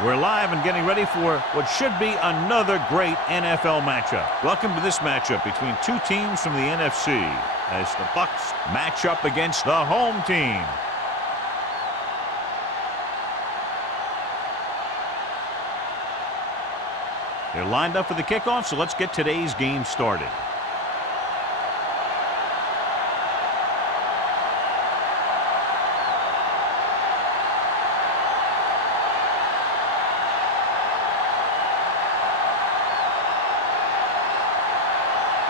We're live and getting ready for what should be another great NFL matchup. Welcome to this matchup between two teams from the NFC as the Bucs match up against the home team. They're lined up for the kickoff, so let's get today's game started.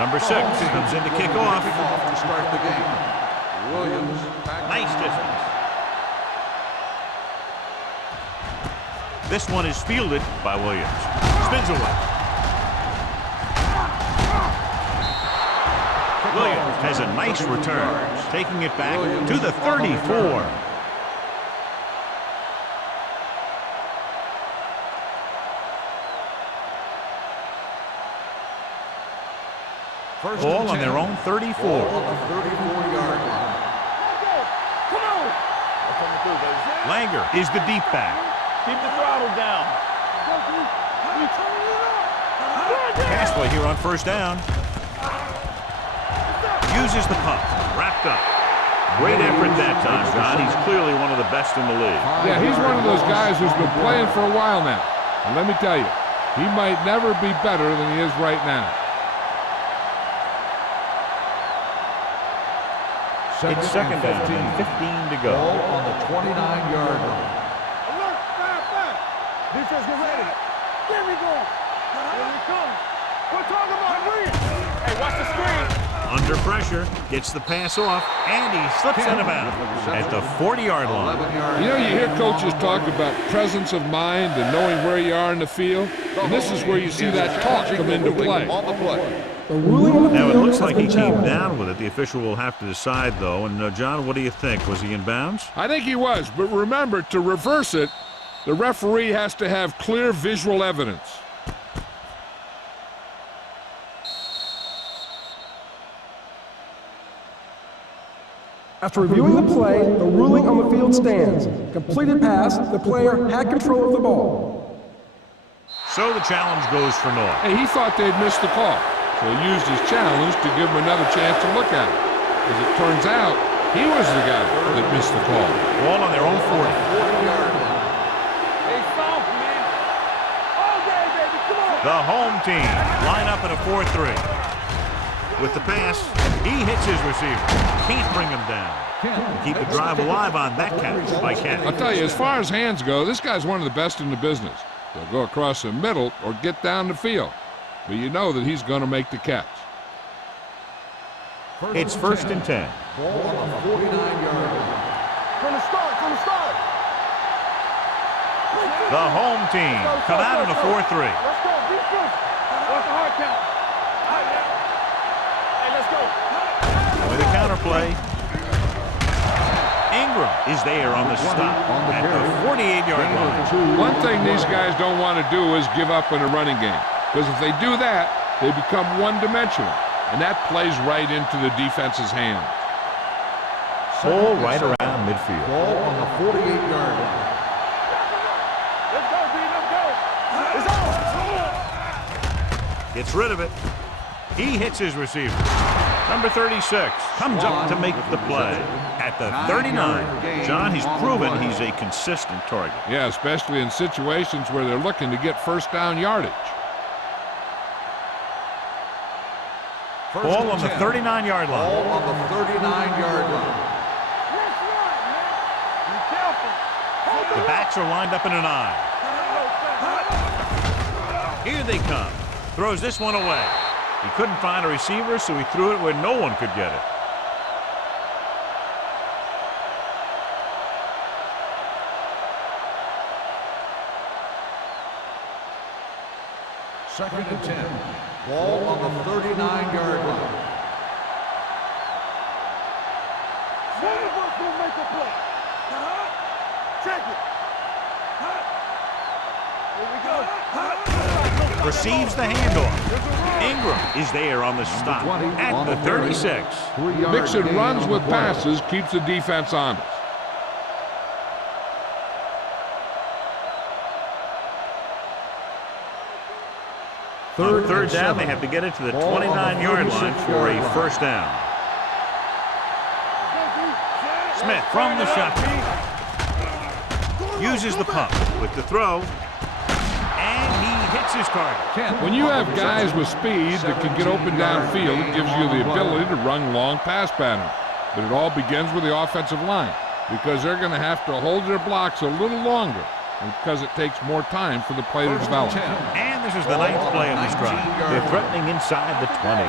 Number 6 comes in to kick off. To start the game. Williams. Nice distance. This one is fielded by Williams. Spins away. Williams has a nice return, taking it back to the 34. Ball on their own 34. Ball on the 34-yard line. Come on. Langer is the deep back. Keep the throttle down. Pass play here on first down. Uses the punt. Wrapped up. Great effort that time, John. He's clearly one of the best in the league. Yeah, he's one of those guys who's been playing for a while now. And let me tell you, he might never be better than he is right now. It's second down and 15 to go. Ball on the 29-yard line. Alert, fire. Defense, get ready. There we go. Here we come. We're talking about Williams. Hey, watch the screen. Under pressure, gets the pass off, and he slips out of bounds at the 40-yard line. You know, you hear coaches talk about presence of mind and knowing where you are in the field, and this is where you see that talk come into play. On the play. Now, it looks like he came down with it. The official will have to decide, though. And, John, what do you think? Was he in bounds? I think he was, but remember, to reverse it, the referee has to have clear visual evidence. After reviewing the play, the ruling on the field stands. Completed pass, the player had control of the ball. So the challenge goes for North. Hey, he thought they'd missed the call, so he used his challenge to give him another chance to look at it. As it turns out, he was the guy that missed the call. Ball on their own 40. Hey, soft, man. All day, baby. Come on. The home team line up in a 4-3. With the pass, he hits his receiver. Can't bring him down. Keep the drive alive on that catch by Kent. I'll tell you, as far as hands go, this guy's one of the best in the business. He'll go across the middle or get down the field. But you know that he's going to make the catch. It's first and 10. Ball on the 49-yard line. From the start. The home team come out in a 4-3. Let's go, defense. Watch the hard count. Hey, let's go. With a counterplay. Ingram is there on the stop at the 48-yard line. One thing these guys don't want to do is give up in a running game. Because if they do that, they become one-dimensional. And that plays right into the defense's hands. Ball right around midfield. Ball on the 48-yard line. Let's go, D. Let's go. It's on. Gets rid of it. He hits his receiver. Number 36 comes up to make the play at the 39. John, he's proven he's a consistent target. Yeah, especially in situations where they're looking to get first down yardage. Ball on the 39-yard line. Ball on the 39-yard line. Let's run, man. Be careful. The backs are lined up in an I. Here they come. Throws this one away. He couldn't find a receiver, so he threw it where no one could get it. Second and 10. Ball on the 39-yard line. One of us will make a play. Check it. Here we go. Receives the handoff. Ingram is there on the stop at the 36. Mixing runs with passes keeps the defense honest. On third down, they have to get it to the 29-yard line for a first down. Smith from the shotgun. Uses the pump with the throw. And he hits his target. When you have guys with speed that can get open downfield, it gives you the ability to run long pass patterns. But it all begins with the offensive line, because they're going to have to hold their blocks a little longer, because it takes more time for the play to develop. And this is the 9th play of this drive. They're threatening inside the 20.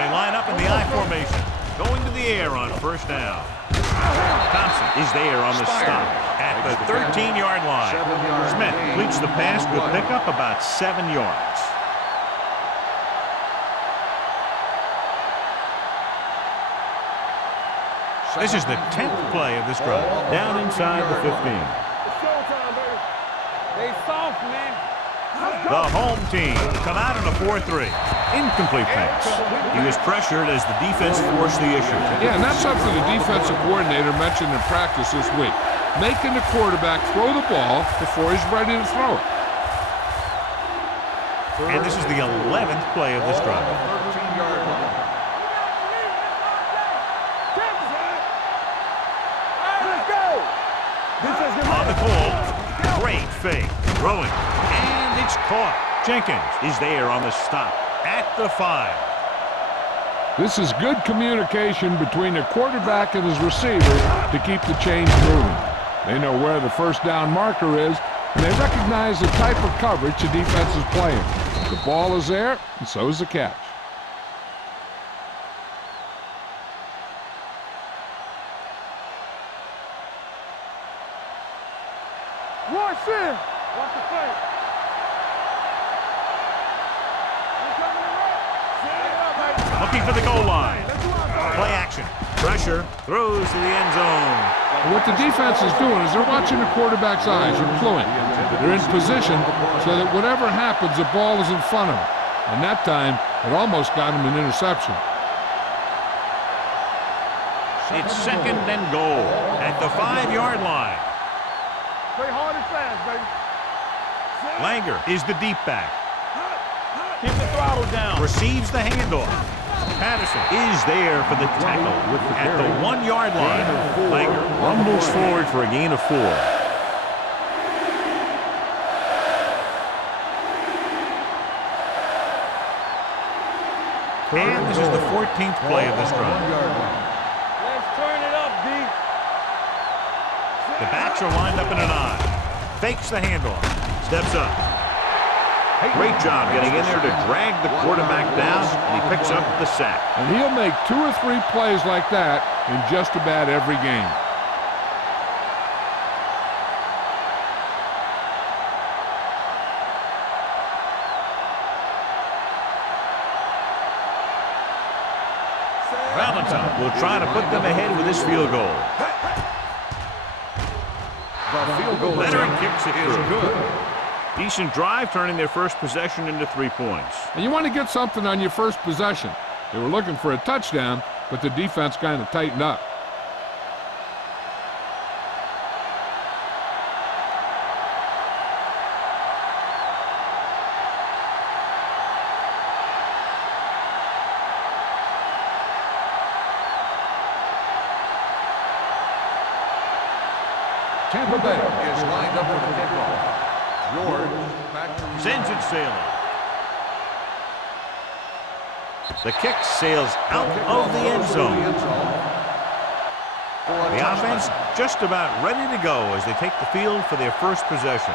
They line up in the I formation, going to the air on first down. Thompson is there on the stop at the 13-yard line. Smith completes the pass to pick up about 7 yards. This is the 10th play of this drive, down inside the 15. It's showtime, baby. They soft, man. The home team come out in a 4-3. Incomplete pass. He was pressured as the defense forced the issue. Yeah, and that's something the defensive coordinator mentioned in practice this week. Making the quarterback throw the ball before he's ready to throw it. And this is the 11th play of this drive. 13-yard line. On the call, great fake, throwing, and it's caught. Jenkins is there on the stop at the 5. This is good communication between the quarterback and his receiver to keep the chains moving. They know where the first down marker is, and they recognize the type of coverage the defense is playing. The ball is there, and so is the catch. Watch it. Watch the play. Looking for the goal line. Play action. Pressure. Throws to the end zone. And what the defense is doing is they're watching the quarterback's eyes. They're fluent. They're in position so that whatever happens, the ball is in front of them. And that time, it almost got him an interception. It's 2nd and goal at the 5-yard line. Play hard and fast, baby. Langer is the deep back. Keep the throttle down. Receives the handoff. Patterson is there for the tackle at the 1-yard line. Langer rumbles forward for a gain of 4. And this is the 14th play of this drive. Let's turn it up, D. The backs are lined up in an I. Fakes the handoff. Steps up. Great job getting in there to drag the quarterback down, and he picks up the sack. And he'll make 2 or 3 plays like that in just about every game. Valentine will try to put them ahead with this field goal. The field goal Leonard kicks it is through. good. Decent drive, turning their first possession into 3 points. And you want to get something on your first possession. They were looking for a touchdown, but the defense kind of tightened up. Tampa Bay is lined up for the kickoff. George back to Sends it sailing. The kick sails out of the end zone. The offense just about ready to go as they take the field for their first possession.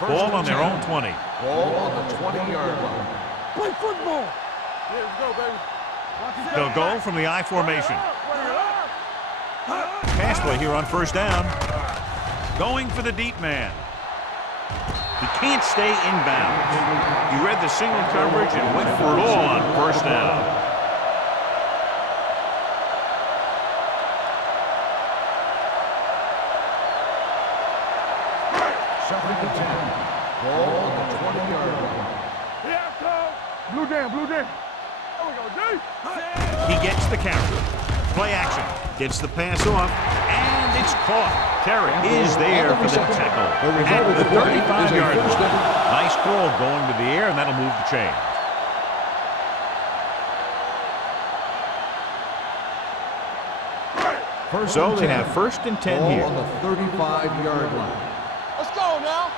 Ball on their own 20. Ball on the 20-yard line. Play football. Yeah, let's go, baby. They'll go from the I formation. Pass play here on first down. Going for the deep man. He can't stay inbounds. He read the single coverage and went for it all on first down. Second and 10. Ball on the 20-yard line. Yeah, blue down, blue down. There we go, D. He gets the carry. Play action. Gets the pass off, and it's caught. Terry is there for the tackle at the 35-yard line. Nice call going to the air, and that'll move the chain. So they have 1st and 10 here. On the 35-yard line. Let's go now.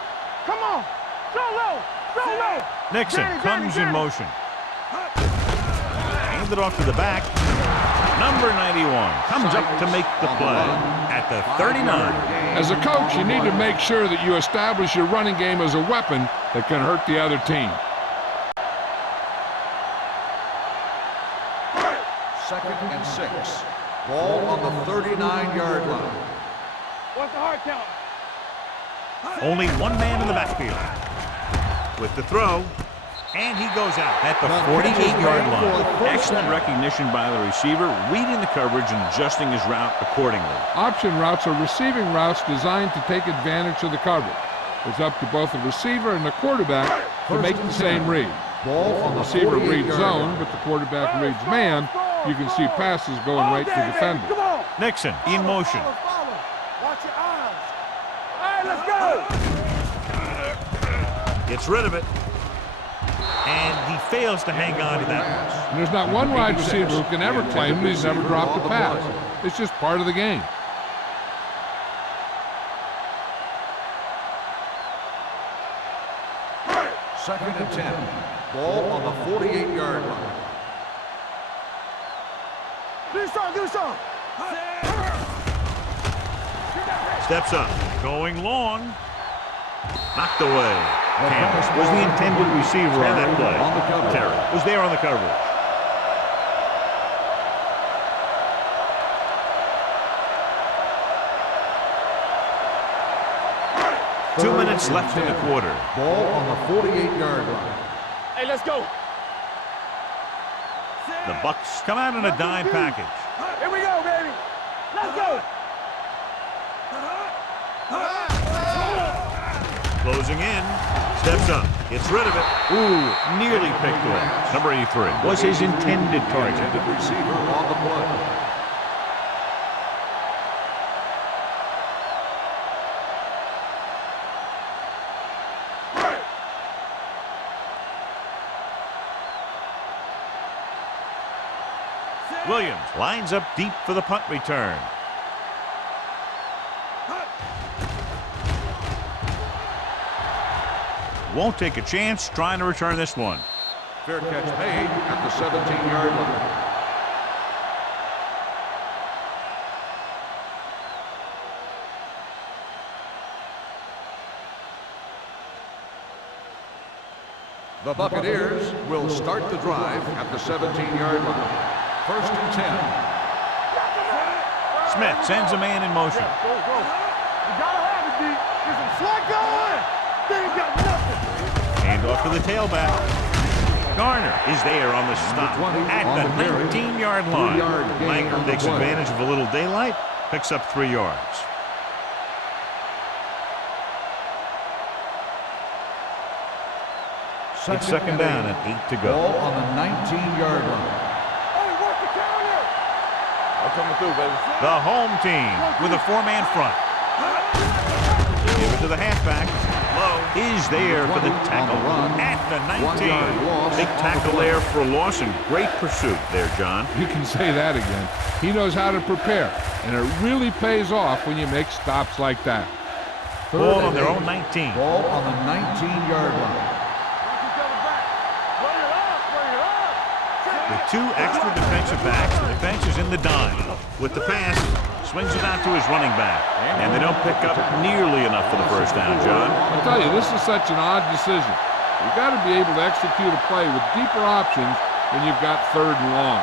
Come on. Go low. Go low. Nixon comes in motion. Hands it off to the back. Number 91 comes up to make the play at the 39. As a coach, you need to make sure that you establish your running game as a weapon that can hurt the other team. 2nd and 6. Ball on the 39-yard line. What's the hard count? Only one man in the backfield. With the throw, and he goes out at the 48-yard line. Excellent recognition by the receiver, reading the coverage and adjusting his route accordingly. Option routes are receiving routes designed to take advantage of the coverage. It's up to both the receiver and the quarterback to make the same read. The receiver reads zone, but the quarterback reads man. You can see passes going right to defender. Nixon in motion. Watch your eyes. All right, let's go. Gets rid of it. And he fails to hang on to that. And there's not one wide receiver who can ever claim that he's never dropped a pass. It's just part of the game. Second and 10. Ball on the 48-yard line. Do some. Steps up. Going long. Knocked away. Campbell was the intended receiver on that play. Terry was there on the coverage. Two minutes left in the quarter. Ball on the 48-yard line. Hey, let's go. The Bucks come out in a dime package. Here we go, baby. Let's go. Closing in. Steps up. Gets rid of it. Ooh, nearly picked off. Number 83 was his intended target. Intended receiver on the play. Williams lines up deep for the punt return. Won't take a chance trying to return this one. Fair catch made at the 17-yard line. The Buccaneers will start the drive at the 17-yard line. 1st and 10. Smith sends a man in motion. Go. You gotta have it, D. There's some slug going. They ain't got nothing. Hand off to the tailback. Garner is there on the stop at the 19-yard line. Langer takes advantage of a little daylight, picks up 3 yards. It's 2nd down and 8 to go. Ball on the 19-yard line. Hey, work the counter. I'm coming through, baby. The home team with a 4-man front. Give it to the halfback. Lowe is there for the tackle at the 19. Big tackle there for a loss and great pursuit there, John. You can say that again. He knows how to prepare, and it really pays off when you make stops like that. Ball on their own 19. Ball on the 19-yard line. With 2 extra defensive backs, the defense is in the dime. With the pass, swings it out to his running back. And they don't pick up nearly enough for the first down, John. I tell you, this is such an odd decision. You've got to be able to execute a play with deeper options when you've got 3rd and long.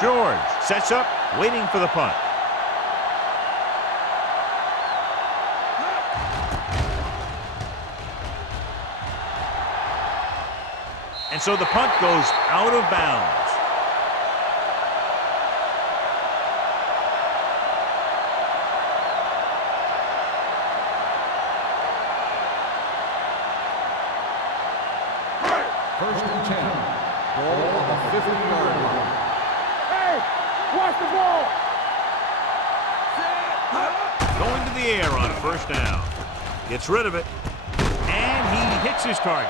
George sets up, waiting for the punt. And so the punt goes out of bounds. First and 10. Ball on the 50-yard line. Hey, watch the ball. Going to the air on first down. Gets rid of it. And he hits his target.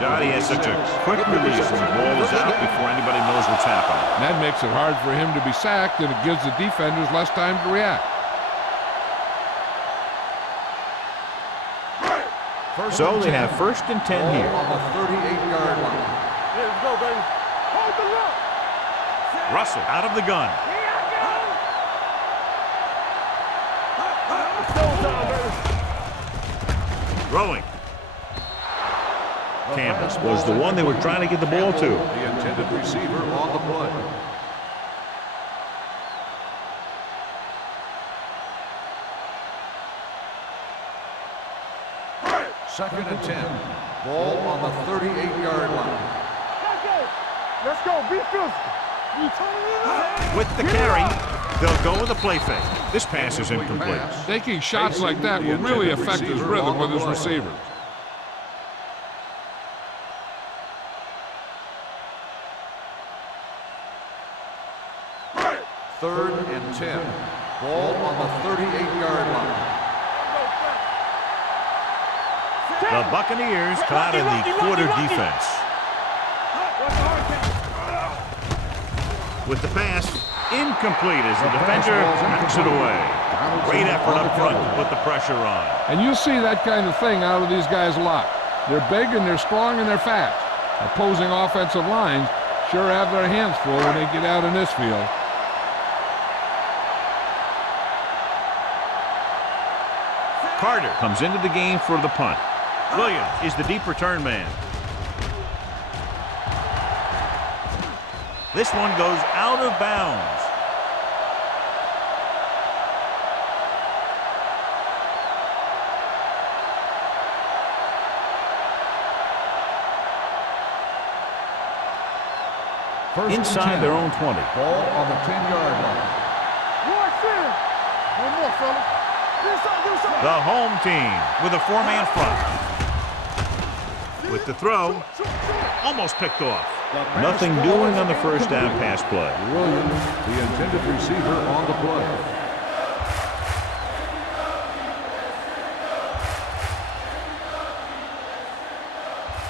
Johnny has such a quick release and the ball is out before anybody knows what's happening. And that makes it hard for him to be sacked, and it gives the defenders less time to react. So they have first and 10 here. On the 38-yard line. Let's go, baby. Hold the look. Russell out of the gun. Here I go. It's showtime, baby. Throwing. Campbell was the one they were trying to get the ball to. The intended receiver on the play. Second and 10. Ball on the 38-yard line. Let's go. Be physical. With the carry, they'll go with a play fake. This pass is incomplete. Taking shots like that will really affect his rhythm with his receivers. Third and 10. Ball on the 38-yard line. The Buccaneers come out in the quarter defense. With the pass, incomplete as the defender knocks it away. Great effort up front to put the pressure on. And you see that kind of thing out of these guys a lot. They're big and they're strong and they're fast. Opposing offensive lines sure have their hands full when they get out in this field. Carter comes into the game for the punt. Williams is the deep return man. This one goes out of bounds. Inside their own 20. Ball on the 10-yard line. One more, fella. Do something. The home team with a four-man front. With the throw, almost picked off. Nothing doing on the first down pass play. Williams, the intended receiver on the play.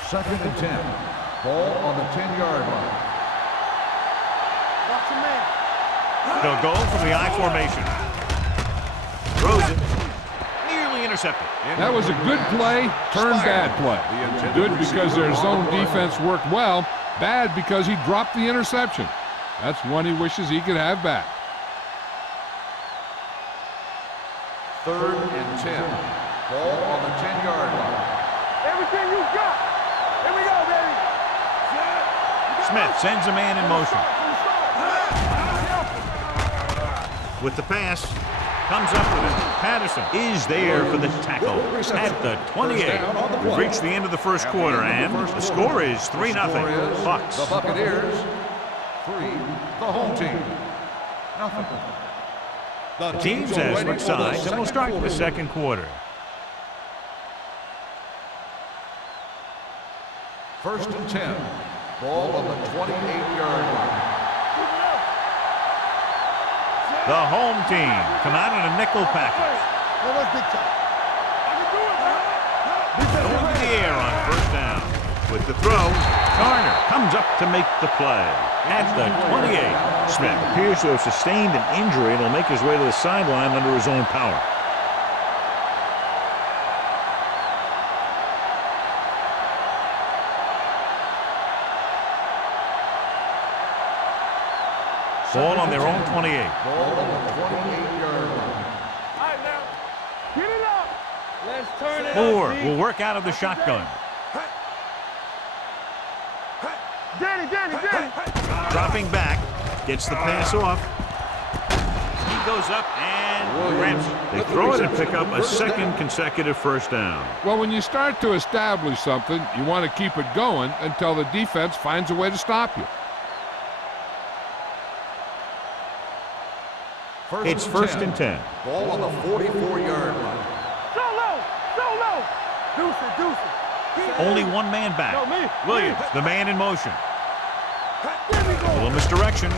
Second and 10. Ball on the 10-yard line. Watch your man. They'll go from the I formation. Throws it. Nearly intercepted. That was a good play, turned bad play. Good because their zone defense worked well. Bad because he dropped the interception. That's one he wishes he could have back. Third and 10. Ball on the 10-yard line. Everything you got. Here we go, baby. Smith sends a man in motion. With the pass, comes up with it. Patterson is there for the tackle at the 28. We've reached the end of the first quarter, and the score is 3-0. Bucks. The Buccaneers, 3. The home team, nothing. The teams as switch sides, and we'll start the second quarter. First and 10. Ball on the 28-yard line. The home team come out in a nickel package. Going to the air on first down. With the throw, Garner comes up to make the play. At the 28, Smith appears to have sustained an injury and will make his way to the sideline under his own power. Ball on their own 28. Ball on the 28-yard line. All right, now. Get it up. Let's turn it Moore up. will work out of the shotgun. Danny. Dropping back, gets the pass off. He goes up and grabs it. They throw it and pick up a second consecutive first down. Well, when you start to establish something, you want to keep it going until the defense finds a way to stop you. It's first and 10. Ball on the 44-yard line. So low. Deuce it. Only one man back. Williams, the man in motion. A little misdirection.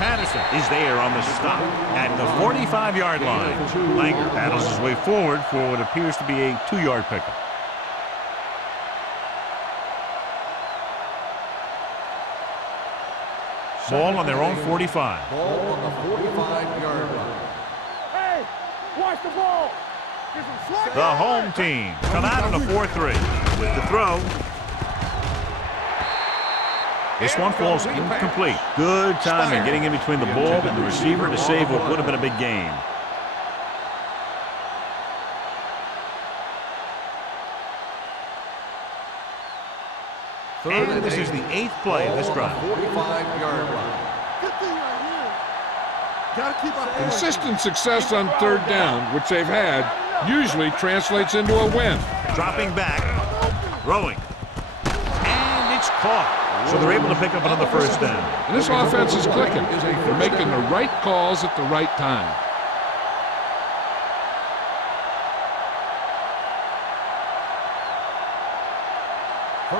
Patterson is there on the stop at the 45-yard line. Langer paddles his way forward for what appears to be a 2-yard pickup. Ball on their own 45. Ball on the 45-yard line. Hey, watch the ball. The home team come out on a 4-3 with the throw. This one falls incomplete. Good timing getting in between the ball and the receiver to save what would have been a big gain. And this is the 8th play of this drive. 45-yard line. Consistent success on third down, which they've had, usually translates into a win. Dropping back, throwing, and it's caught. So they're able to pick up another first down. And this offense is clicking. They're making the right calls at the right time.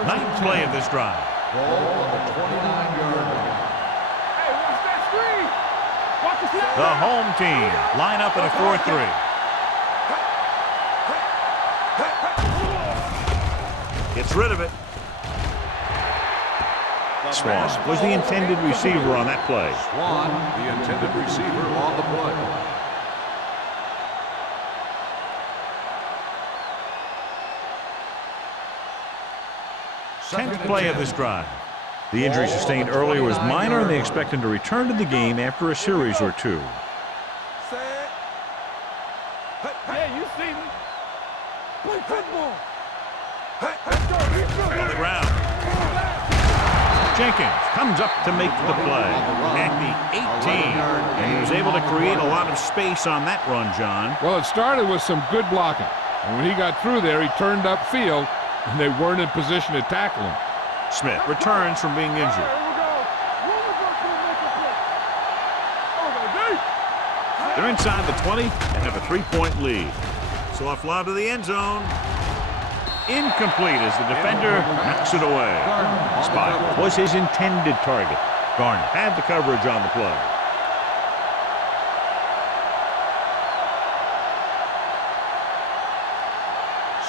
Ninth play of this drive. Ball on the 29-yard line. Hey, watch that screen. Watch the snap. The home team line up in a 4-3. Gets rid of it. Swan was the intended receiver on that play. Swan, the intended receiver on the play. Tenth play of this drive. The injury sustained earlier was minor, and they expect him to return to the game after a series or two. Yeah, you see me. Play football. On the ground. Jenkins comes up to make the play at the 18. And he was able to create a lot of space on that run, John. Well, it started with some good blocking. And when he got through there, he turned upfield, and they weren't in position to tackle him. Smith returns from being injured. Here we go. They're inside the 20 and have a 3-point lead. Soft lob to the end zone. Incomplete as the defender knocks it away. Spot was his intended target. Garner had the coverage on the play.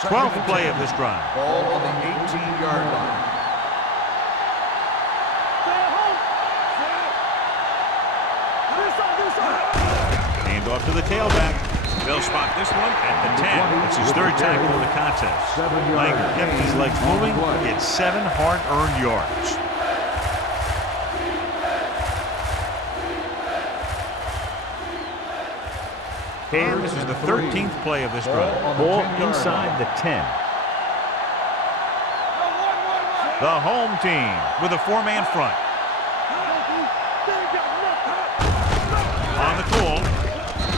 Twelfth play of this drive. Ball on the 18-yard line. Hand off to the tailback. They'll spot this one at the 10. It's his third tackle of the contest. Langer kept his legs moving. Gets 7 hard-earned yards. And this is the 13th play of this drive. Ball inside the 10. The home team with a 4-man front. On the call,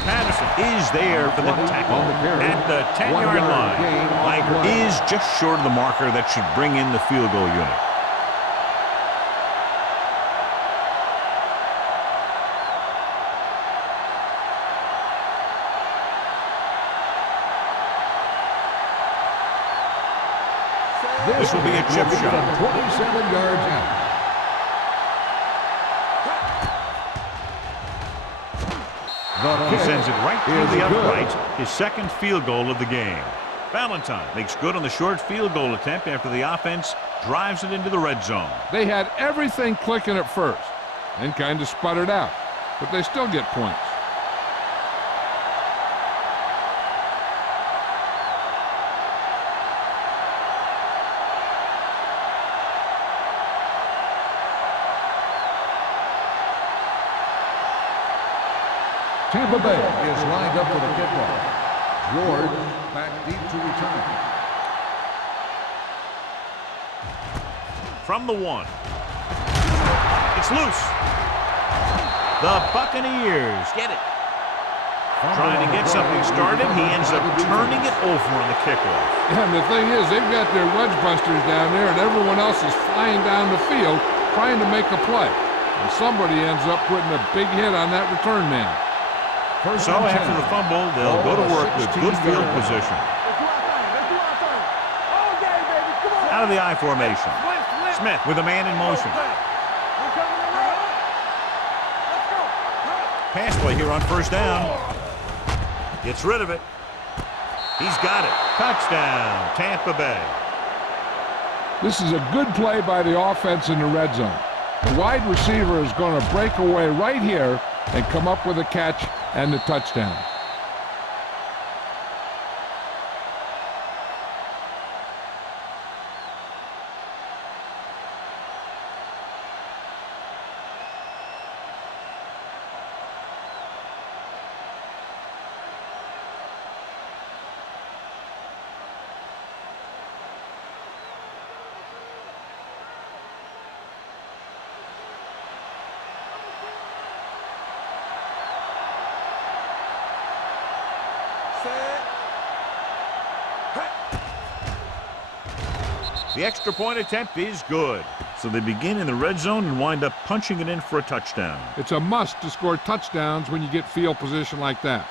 Patterson is there for the tackle at the 10-yard line. Langer is just short of the marker that should bring in the field goal unit. This will be a chip shot. 27 yards out. He sends it right through the uprights, his second field goal of the game. Valentine makes good on the short field goal attempt after the offense drives it into the red zone. They had everything clicking at first and kind of sputtered out, but they still get points. Tampa Bay is lined up for the kickoff. George back deep to return. From the 1. It's loose. The Buccaneers get it. Trying to get something started, he ends up turning it over on the kickoff. Yeah, and the thing is, they've got their wedge busters down there, and everyone else is flying down the field trying to make a play. And somebody ends up putting a big hit on that return man. So after the fumble, they'll go to work with good field position. out of the I formation. Smith with a man in motion. Pass play here on first down. Gets rid of it. He's got it. Touchdown, Tampa Bay. This is a good play by the offense in the red zone. The wide receiver is going to break away right here and come up with a catch and the touchdown. The extra point attempt is good. So they begin in the red zone and wind up punching it in for a touchdown. It's a must to score touchdowns when you get field position like that.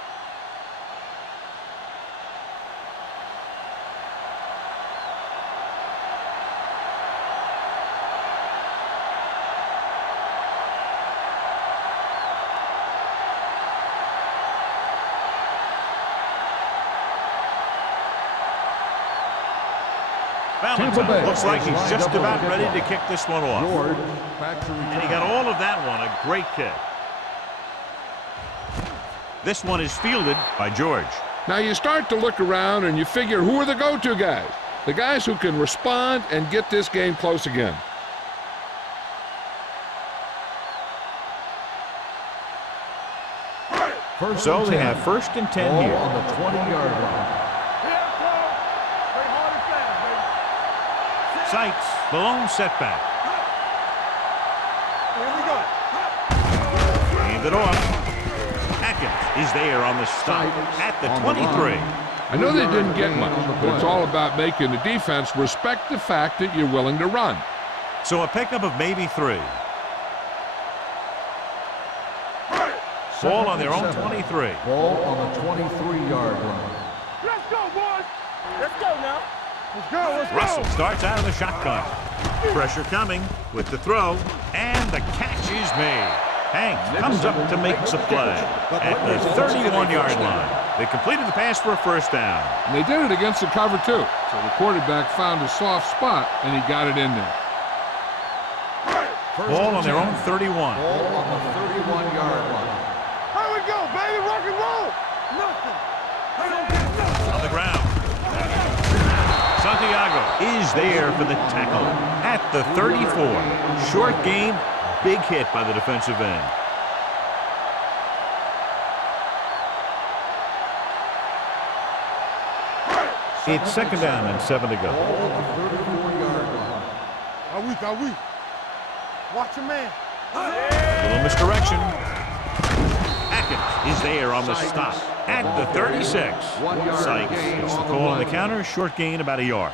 Valentine looks like he's just about ready to kick this one off. And he got all of that one, a great kick. This one is fielded by George. Now you start to look around and you figure, who are the go-to guys? The guys who can respond and get this game close again. So they have 1st and 10 here. On the 20-yard line. Sykes, the lone setback. Here we go. Hand it off. Atkins is there on the stop at the 23. I know they didn't get much, but it's all about making the defense respect the fact that you're willing to run. So a pickup of maybe 3. Ball on their own 23. Ball on the 23-yard line. Let's go, boys. Let's go now. Let's go, let's go. Russell starts out of the shotgun. Pressure coming with the throw, and the catch is made. Hank comes up to make the play at the 31-yard line. They completed the pass for a first down. And they did it against the cover, too. So the quarterback found a soft spot, and he got it in there. Ball on their own 31. Ball on the 31-yard line. Here we go, baby. Rock and roll. Nothing. On the ground. Santiago is there for the tackle at the 34. Short gain, big hit by the defensive end. It's 2nd down and 7 to go. Ball on the 34-yard line. Are we? Watch your man. A little misdirection. Atkins is there on the stop at the 36. Sykes gets the call on the counter. Short gain about a yard.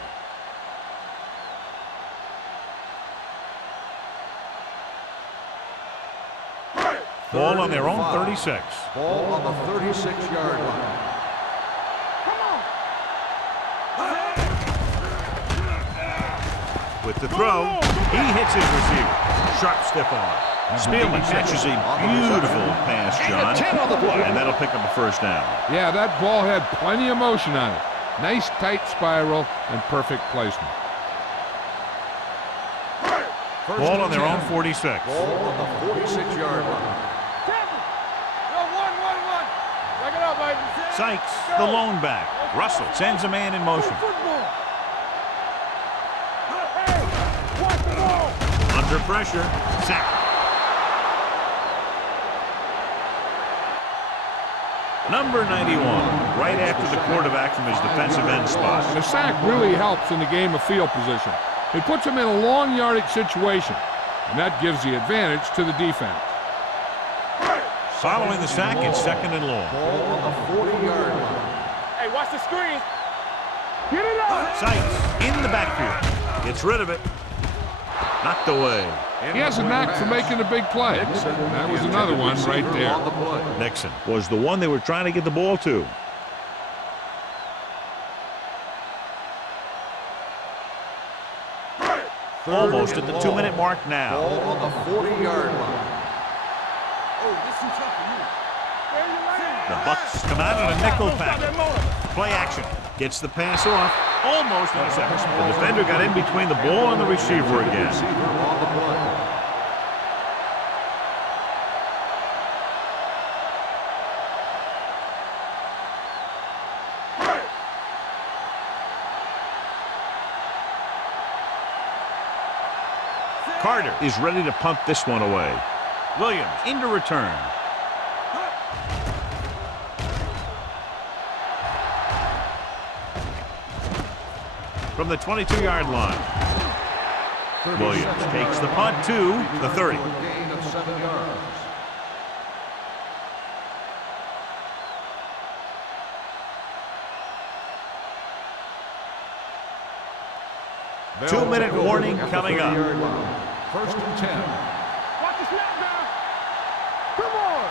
Ball on their own 36. Ball on the 36-yard line. With the throw, he hits his receiver. Sharp stiff arm. Spielman catches a beautiful pass, John, and that'll pick up a first down. Yeah, that ball had plenty of motion on it. Nice tight spiral and perfect placement. Ball on their own 46. Ball on the 46-yard line. Back it up, baby. Sykes, the lone back. Russell sends a man in motion. Under pressure, sack. Number 91, right after the quarterback from his defensive end spot. The sack really helps in the game of field position. It puts them in a long yardage situation, and that gives the advantage to the defense. Following the sack, it's 2nd and long. Ball on the 40-yard line. Hey, watch the screen. Get it up. Sykes in the backfield. Gets rid of it. Knocked away. He has a knack for making a big play. That was another one right there. Nixon was the one they were trying to get the ball to. Almost at the 2-minute mark now. Ball on the 40-yard line. The Bucks come out in a nickel package. Play action. Gets the pass off. Almost intercepts. The defender got in between the ball and the receiver again. Receiver on the play. Carter is ready to punt this one away. Williams into return. From the 22-yard line. Williams takes the punt to the 30. Gain of 7 yards. Two-minute warning coming up. First and 10. Watch the snap now. Come on.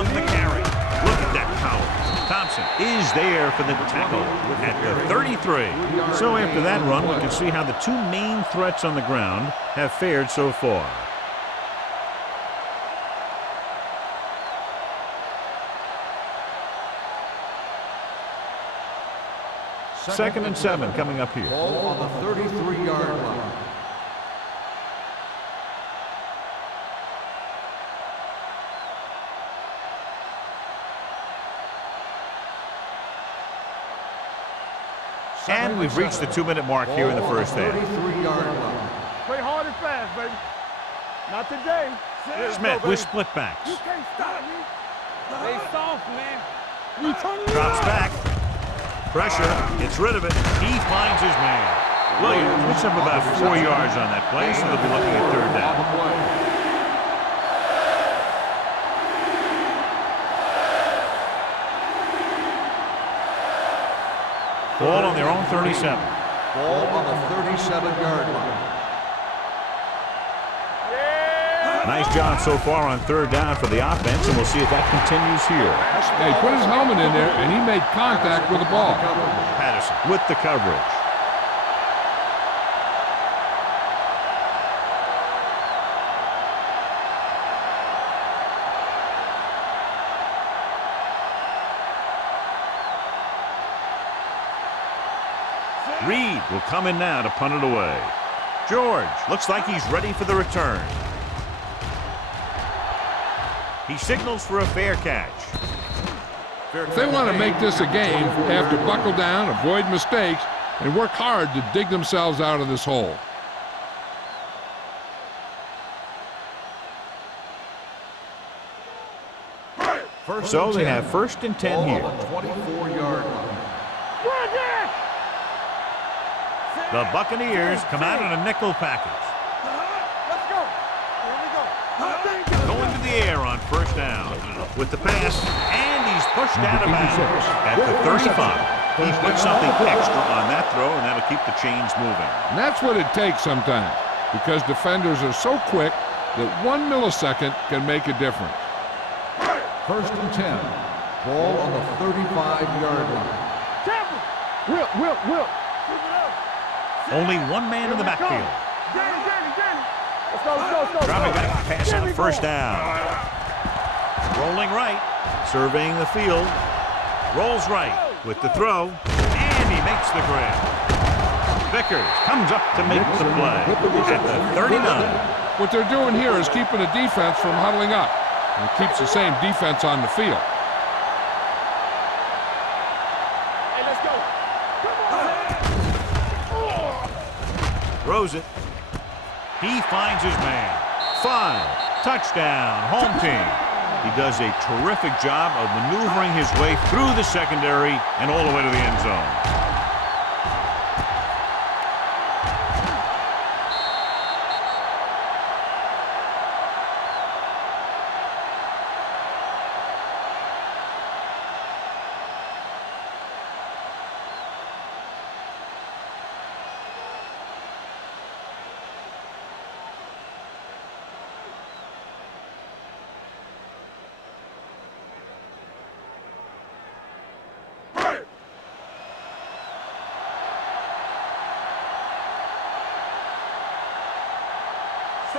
On the carry. Look at that power. Thompson is there for the tackle at the 33. So after that run, we can see how the two main threats on the ground have fared so far. Second and 7 coming up here. Ball on the 33-yard line. And we've reached the 2-minute mark here in the first half. 33-yard line. Play hard and fast, baby. Not today. Smith with split backs. You can't stop me. Stay soft, man. You turn Drops back. Pressure. Gets rid of it. He finds his man. Williams picks up about 4 yards on that play, so they'll be looking at third down. Ball on their own 37. Ball on the 37-yard line. Nice job so far on third down for the offense, and we'll see if that continues here. They put his helmet in there, and he made contact with the ball. Patterson with the coverage. Reed will come in now to punt it away. George looks like he's ready for the return. He signals for a fair catch. If they want to make this a game, they have to buckle down, avoid mistakes, and work hard to dig themselves out of this hole. So they have first and 10 here. 24-yard line. The Buccaneers come out in a nickel package. Let's go. Here we go. Going to the air on first down. With the pass, and he's pushed out of bounds at the 35. He put something extra on that throw, and that'll keep the chains moving. And that's what it takes sometimes, because defenders are so quick that 1 millisecond can make a difference. First and 10. Ball on the 35-yard line. Will. Only one man in the backfield. Danny. Let's go. Dropping back to pass on first down. Rolling right, surveying the field. Rolls right with the throw, and he makes the grab. Vickers comes up to make the play at the 39. What they're doing here is keeping the defense from huddling up. And it keeps the same defense on the field. Hey, let's go. Throws it. He finds his man. 5. Touchdown. Home team. He does a terrific job of maneuvering his way through the secondary and all the way to the end zone.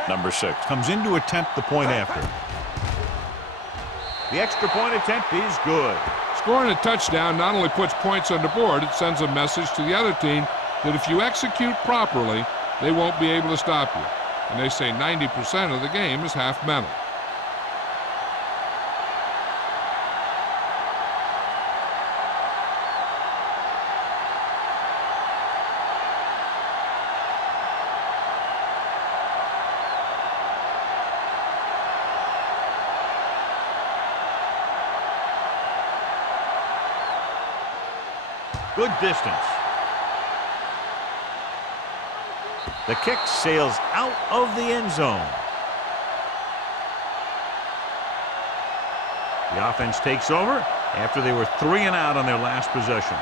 Number 6 comes in to attempt the point after. The extra point attempt is good. Scoring a touchdown not only puts points on the board, it sends a message to the other team that if you execute properly, they won't be able to stop you. And they say 90% of the game is half mental. Good distance. The kick sails out of the end zone. The offense takes over after they were 3 and out on their last possession.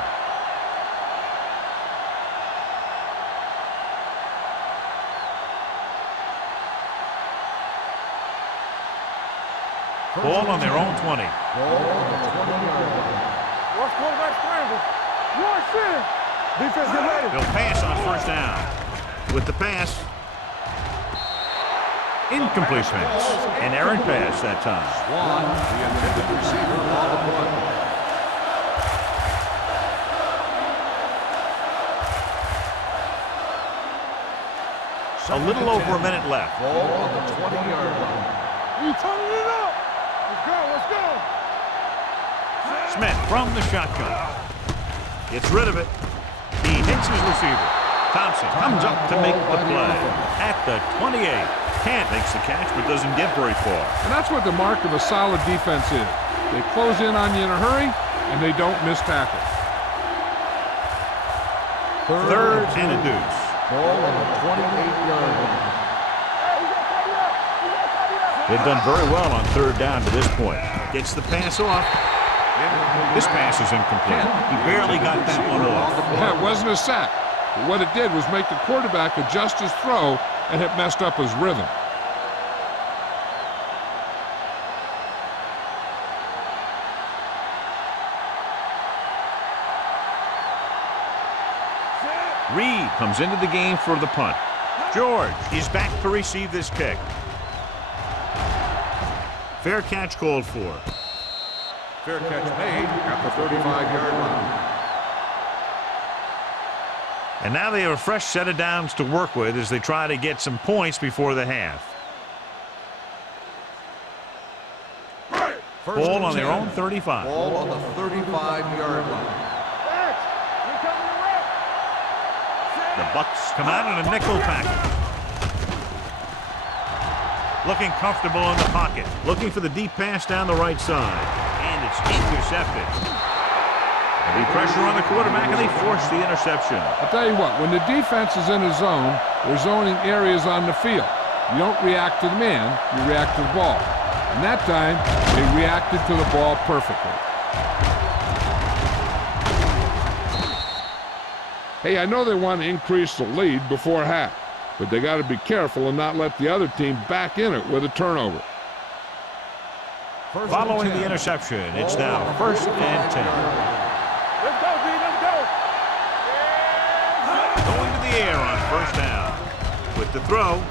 Ball on their own 20. Watch quarterback scramble. Watch it. Defense get ready. They'll pass on first down. With the pass, incomplete pass. An errant pass that time. Swan, the intended receiver on the play. A little over a minute left. Ball on the 20-yard line. You turning it up. Let's go, let's go. Smith from the shotgun. Gets rid of it. He hits his receiver. Thompson comes up to make the play. At the 28. Kent makes the catch but doesn't get very far. And that's what the mark of a solid defense is. They close in on you in a hurry, and they don't miss tackles. Third and a deuce. Ball on the 28-yard line. They've done very well on third down to this point. Gets the pass off. This pass is incomplete. He barely got that one off. Yeah, it wasn't a sack. But what it did was make the quarterback adjust his throw, and it messed up his rhythm. Reed comes into the game for the punt. George is back to receive this kick. Fair catch called for. Fair catch made at the 35-yard line. And now they have a fresh set of downs to work with as they try to get some points before the half. Ball on their own 35. Ball on the 35-yard line. The Bucks come out in a nickel package. Looking comfortable in the pocket. Looking for the deep pass down the right side. And it's intercepted. Heavy pressure on the quarterback, and they force the interception. I'll tell you what, when the defense is in a zone, they're zoning areas on the field. You don't react to the man, you react to the ball. And that time, they reacted to the ball perfectly. Hey, I know they want to increase the lead before half, but they got to be careful and not let the other team back in it with a turnover. Following the interception, it's now 1st and 10. Let's go, D, let's go. Going to the air on first down. With the throw,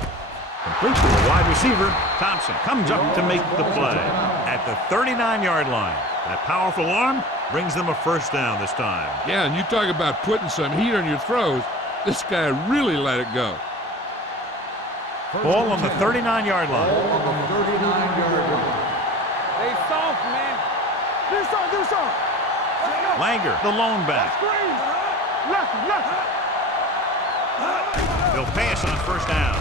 complete to the wide receiver. Thompson comes up to make the play at the 39-yard line. That powerful arm brings them a first down this time. Yeah, and you talk about putting some heat on your throws. This guy really let it go. Ball on the 39-yard line. Ball on the 39-yard line. They soft, man. Do something. Langer, the lone back. Left. They'll pass on first down.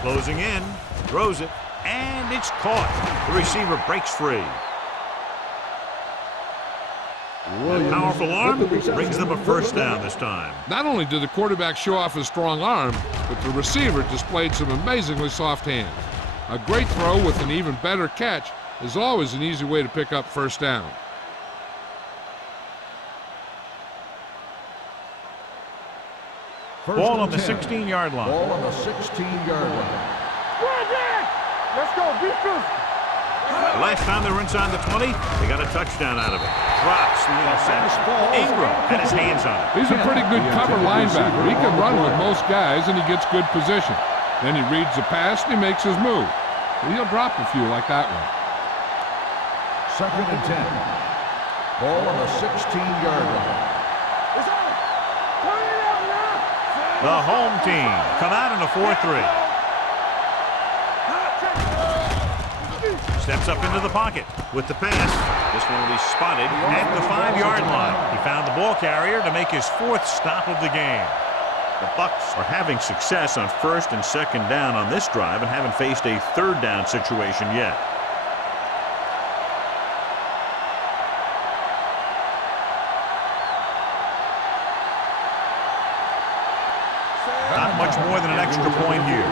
Closing in, throws it, and it's caught. The receiver breaks free. The powerful arm brings them a first down this time. Not only did the quarterback show off his strong arm, but the receiver displayed some amazingly soft hands. A great throw with an even better catch is always an easy way to pick up first down. Ball on the 16-yard line. Ball on the 16-yard line. Let's go, defense. The last time they were inside the 20, they got a touchdown out of it. Drops the interception. Ingram had his hands on it. He's a pretty good cover linebacker. He can run with most guys, and he gets good position. Then he reads the pass and he makes his move. He'll drop a few like that one. 2nd and 10. Ball on the 16-yard line. It's on. Turn it up now. The home team come out in a 4-3. Steps up into the pocket with the pass. This one will be spotted at the 5-yard line. He found the ball carrier to make his 4th stop of the game. The Bucs are having success on 1st and 2nd down on this drive and haven't faced a 3rd down situation yet. Not much more than an extra point here.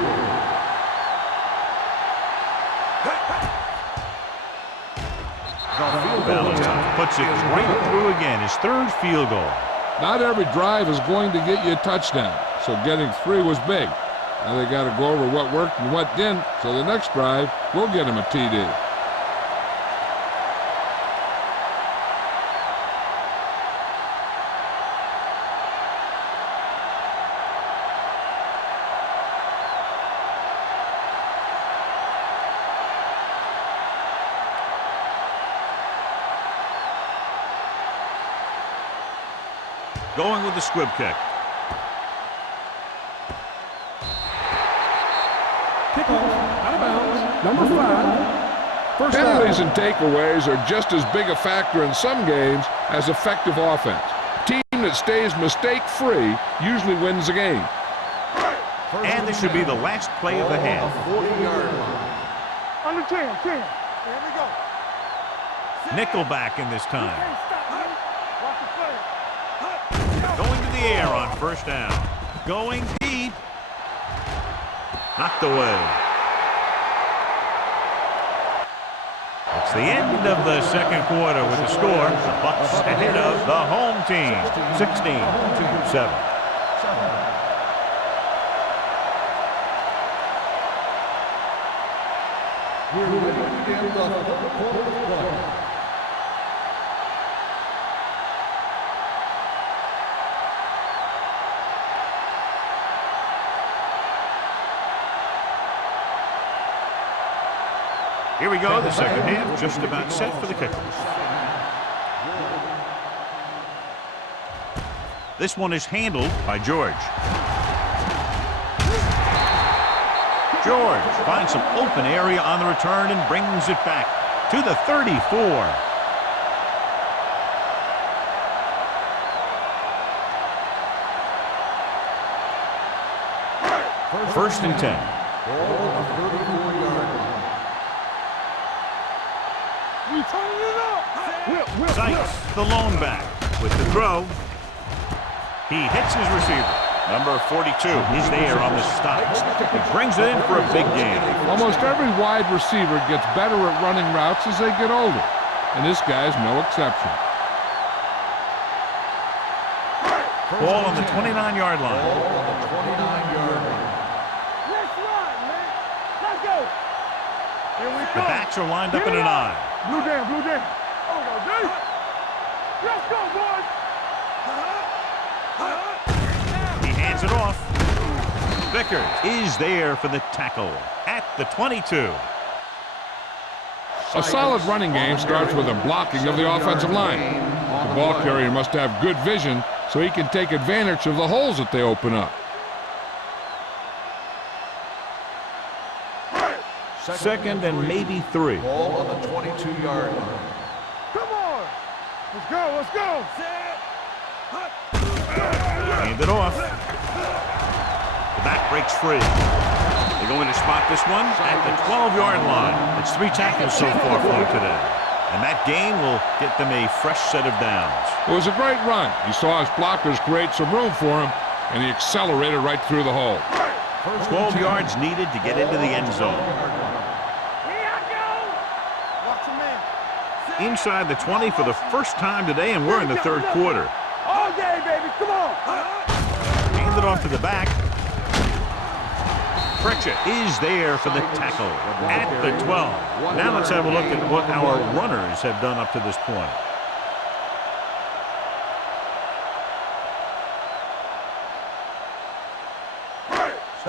Valentine puts it right through again, his 3rd field goal. Not every drive is going to get you a touchdown, so getting 3 was big. Now they got to go over what worked and what didn't, so the next drive will get him a TD. Going with the squib kick. Kickoff out of bounds. Number 5. First Penalties down. and takeaways are just as big a factor in some games as effective offense. A team that stays mistake-free usually wins the game. And this should be the last play of the half. 40-yard line. Under 10. Here we go. Nickelback in this time. Can't stop, man. Watch the play. Going to the air on 1st down. Going deep. Knocked away. It's the end of the 2nd quarter with the score. The Bucs ahead of the home team. 16-7. We're ready to begin the 4th quarter of play. Here we go, the 2nd half, just about set for the kickers. This one is handled by George. George finds some open area on the return and brings it back to the 34. First and 10. Ball on the 34-yard line. We turning it up. Whip. Sykes, the lone back, with the throw. He hits his receiver. Number 42 is there on the stop. He brings it in for a big gain. Almost every wide receiver gets better at running routes as they get older, and this guy's no exception. Ball on the 29-yard line. Ball on the 29-yard line. Let's run, man. Let's go. Here we The go. backs are lined up in an eye. Blue down. Oh, no, D. Let's go, boys. He hands it off. Vickers is there for the tackle at the 22. A solid running game starts with a blocking of the offensive line. The ball carrier must have good vision so he can take advantage of the holes that they open up. 2nd and maybe 3. Ball on the 22-yard line. Come on. Let's go. Hand it off. The back breaks free. They're going to spot this one at the 12-yard line. It's 3 tackles so far for him today. And that gain will get them a fresh set of downs. It was a great run. He saw his blockers create some room for him, and he accelerated right through the hole. 12 yards needed to get into the end zone. Here I go. Watch him in. Inside the 20 for the first time today, and we're in the 3rd quarter. All day, baby. Come on. Hand it off to the back. Pritchett is there for the tackle at the 12. Now let's have a look at what our runners have done up to this point.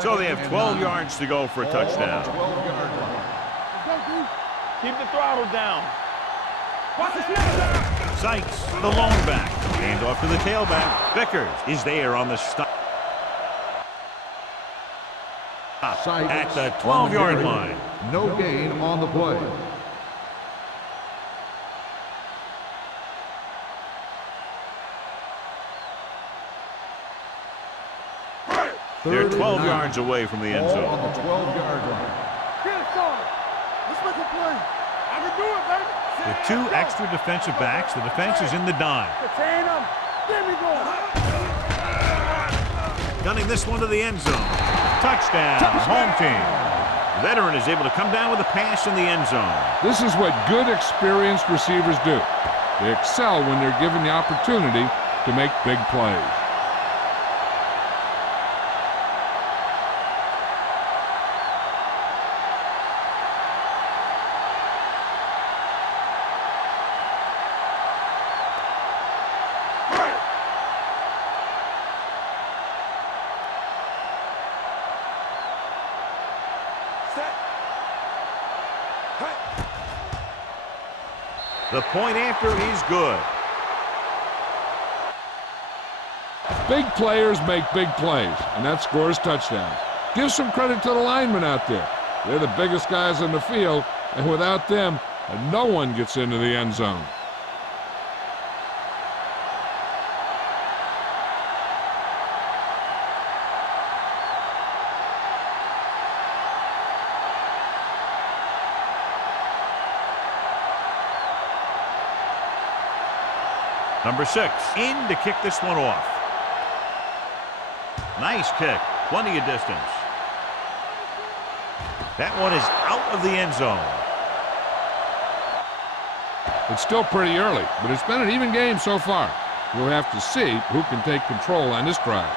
So they have 12 yards to go for a touchdown. 12-yard line. Keep the throttle down. Watch the snap. Sykes, the lone back. Hand off to the tailback. Vickers is there on the stop. At the 12-yard line. No gain on the play. They're 12 yards away from the end Ball zone. on the 12-yard line. Get it started. Let's make a play. I can do it, baby. With two extra defensive backs, the defense is in the dime. Contain them. Get me going. Gunning this one to the end zone. Touchdown, home team. The veteran is able to come down with a pass in the end zone. This is what good, experienced receivers do. They excel when they're given the opportunity to make big plays. The point after is good. Big players make big plays, and that scores touchdowns. Give some credit to the linemen out there. They're the biggest guys on the field, and without them, no one gets into the end zone. Number 6 in to kick this one off. Nice kick. Plenty of distance. That one is out of the end zone. It's still pretty early, but it's been an even game so far. We'll have to see who can take control on this drive.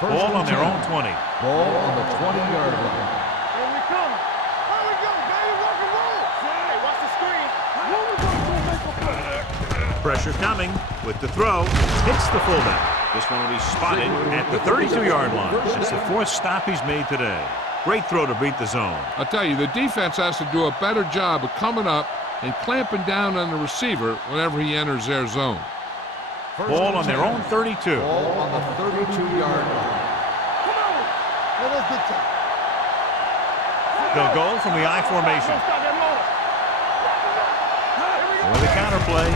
Ball on their own 20. Ball on the 20-yard line. Here we come. Here we go, baby. Rock and roll. Hey, watch the screen. Here we go. Make a play. Pressure coming with the throw. Hits the fullback. This one will be spotted at the 32-yard line. It's the 4th stop he's made today. Great throw to beat the zone. I'll tell you, the defense has to do a better job of coming up and clamping down on the receiver whenever he enters their zone. Ball on their own 32. Ball on the 32-yard line. Come on. Let us get time. They'll go from the I formation. Don't stop that motor. For the counter play.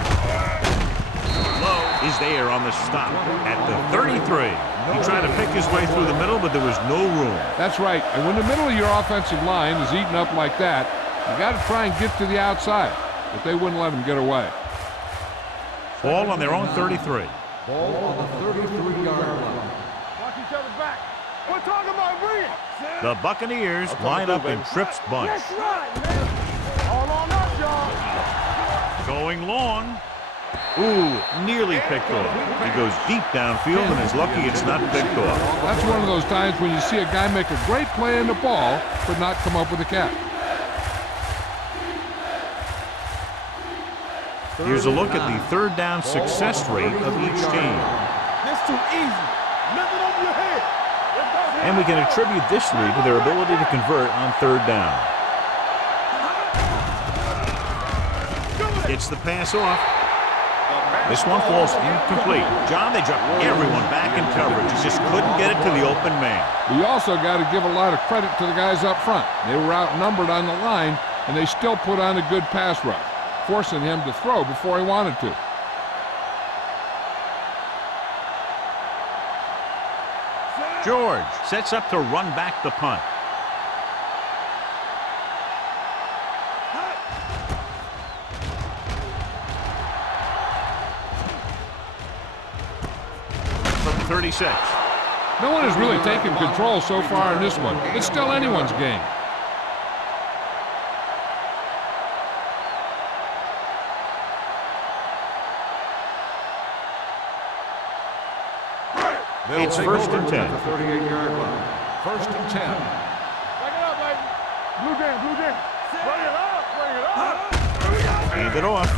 Lowe is there on the stop at the 33. He tried to pick his way through the middle, but there was no room. That's right. And when the middle of your offensive line is eaten up like that, you got to try and get to the outside. But they wouldn't let him get away. Ball on their own 33. Ball on the 33-yard line. Watch each other back. We're talking about bringing. The Buccaneers line up in Tripp's bunch. That's right, man. All on us, y'all. Going long. Ooh, nearly picked off. He goes deep downfield and is lucky it's not picked off. That's one of those times when you see a guy make a great play in the ball, but not come up with a catch. Here's a look at the third down success rate of each team. That's too easy. Nothing over your head. And we can attribute this lead to their ability to convert on third down. Gets the pass off. This one falls incomplete. John, they dropped everyone back in coverage. Just couldn't get it to the open man. We also got to give a lot of credit to the guys up front. They were outnumbered on the line, and they still put on a good pass rush, forcing him to throw before he wanted to. George sets up to run back the punt. From 36. No one has really taken control so far in this one. It's still anyone's game. It's first and 10. At the 38-yard line. First and 10. Bring it up, baby. Blue jam, blue jam. Bring it up, bring it up. Hand it off.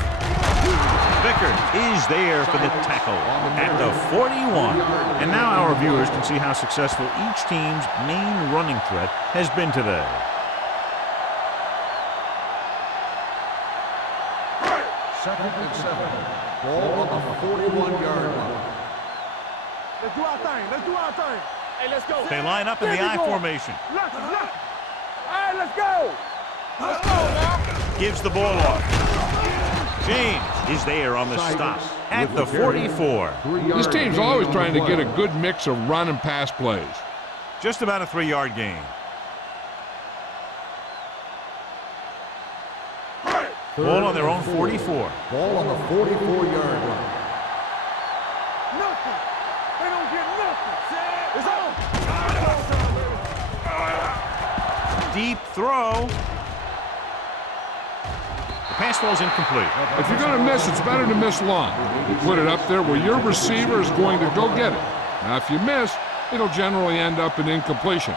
Vickers is there for the tackle at the 41. And now our viewers can see how successful each team's main running threat has been today. Second and 7. Ball on the 41-yard line. Let's do our thing. Let's do our thing. Hey, let's go. They line up in the I formation. Left. All right, let's go. Let's go now. Gives the ball off. James is there on the stop at the 44. This team's always trying to get a good mix of run and pass plays. Just about a 3-yard gain. Ball on their own 44. Ball on the 44-yard line. Nothing. They don't get nothing. It's on. Deep throw. The pass falls incomplete. If you're going to miss, it's better to miss long. You put it up there where your receiver is going to go get it. Now, if you miss, it'll generally end up in incompletion.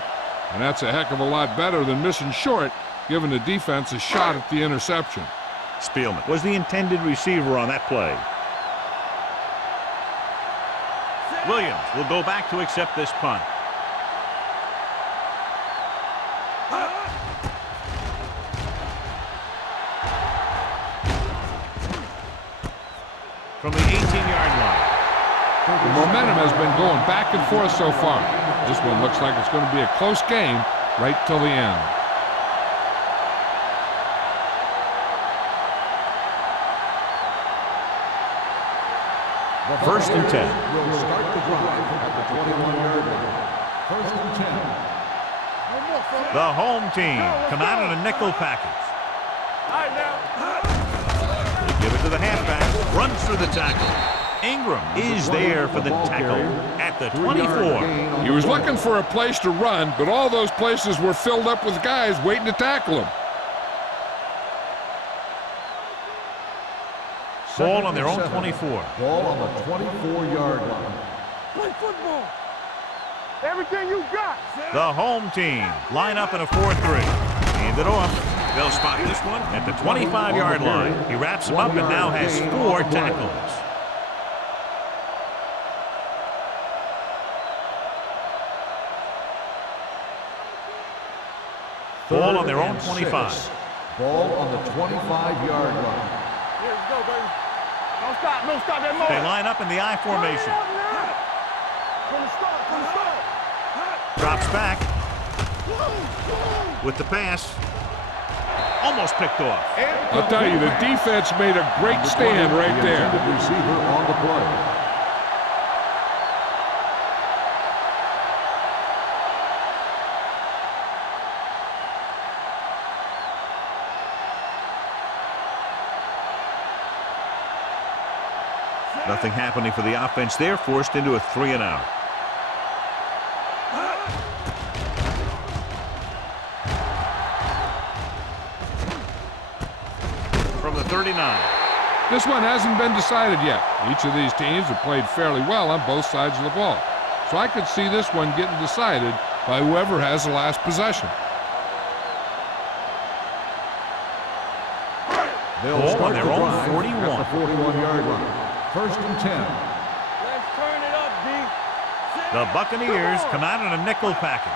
And that's a heck of a lot better than missing short, giving the defense a shot at the interception. Spielman was the intended receiver on that play. Williams will go back to accept this punt. From the 18-yard line. The momentum has been going back and forth so far. This one looks like it's going to be a close game right till the end. First and 10. Will start the drive at the 21-yard line. First and 10. The home team come out in a nickel package. All right, now. They give it to the halfback. Runs through the tackle. Ingram is there for the tackle at the 24. He was looking for a place to run, but all those places were filled up with guys waiting to tackle him. Ball on their own 24. Ball on the 24-yard line. Play football. Everything you got. The home team line up in a 4-3. Hand it off. They'll spot this one at the 25-yard line. He wraps him up and now has 4 tackles. Ball on their own 25. Ball on the 25-yard line. Here we go, baby. Don't stop that moment. They line up in the I formation. From the start. Drops back with the pass. Almost picked off. I'll tell you, the defense made a great stand right there. The receiver on the play. Nothing happening for the offense there, forced into a 3-and-out. From the 39. This one hasn't been decided yet. Each of these teams have played fairly well on both sides of the ball. So I could see this one getting decided by whoever has the last possession. They'll start their the own drive 41. at the 41-yard line. First and 10. Let's turn it up, D. The Buccaneers come out in a nickel package.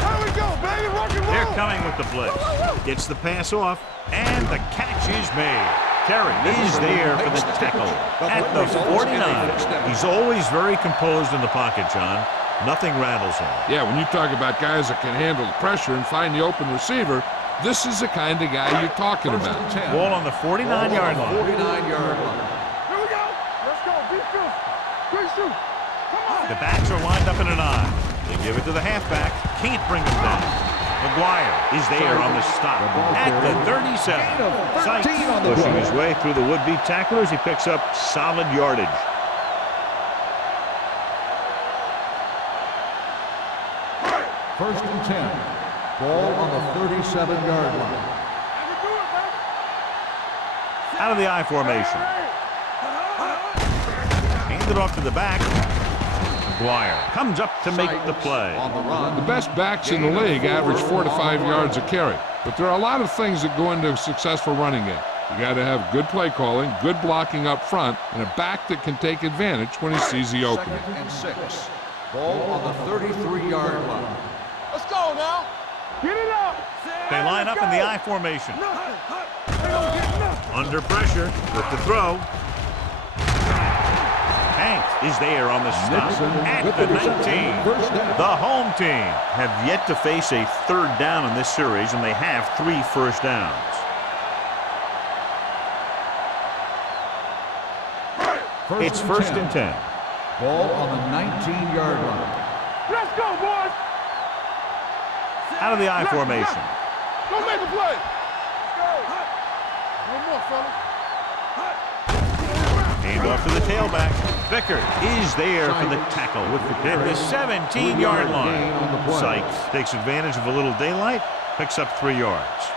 Here we go, baby. Rock and roll. They're coming with the blitz. Gets the pass off, and the catch is made. Terry is there for the tackle at the 49. He's always very composed in the pocket, John. Nothing rattles him. Yeah, when you talk about guys that can handle the pressure and find the open receiver, this is the kind of guy you're talking about. Ball on the 49-yard line. 49-yard line. Here we go. Let's go. Defense. Good shoot. Come on. The backs are lined up in an I. They give it to the halfback. Can't bring him down. McGuire is there on the stop at the 37. Sykes pushing his way through the would-be tacklers. He picks up solid yardage. First and 10. Ball on the 37-yard line. Out of the I formation. Handed off to the back. McGuire comes up to make the play. On the run. The best backs in the league average 4 to 5 yards a carry. But there are a lot of things that go into a successful running game. You got to have good play calling, good blocking up front, and a back that can take advantage when he sees the opening. 2nd and 6. Ball on the 33-yard line. Let's go now. Get it up. They line up in the I formation. Under pressure with the throw. Hank is there on the stop at the 19. The home team have yet to face a third down in this series, and they have 3 first downs. It's first and 10. Ball on the 19-yard line. Let's go, boys. Out of the I formation. Go make a play. Let's go. One more, fellas. Hand off to the tailback. Vickers is there for the tackle at the 17-yard line. Sykes takes advantage of a little daylight, picks up 3 yards.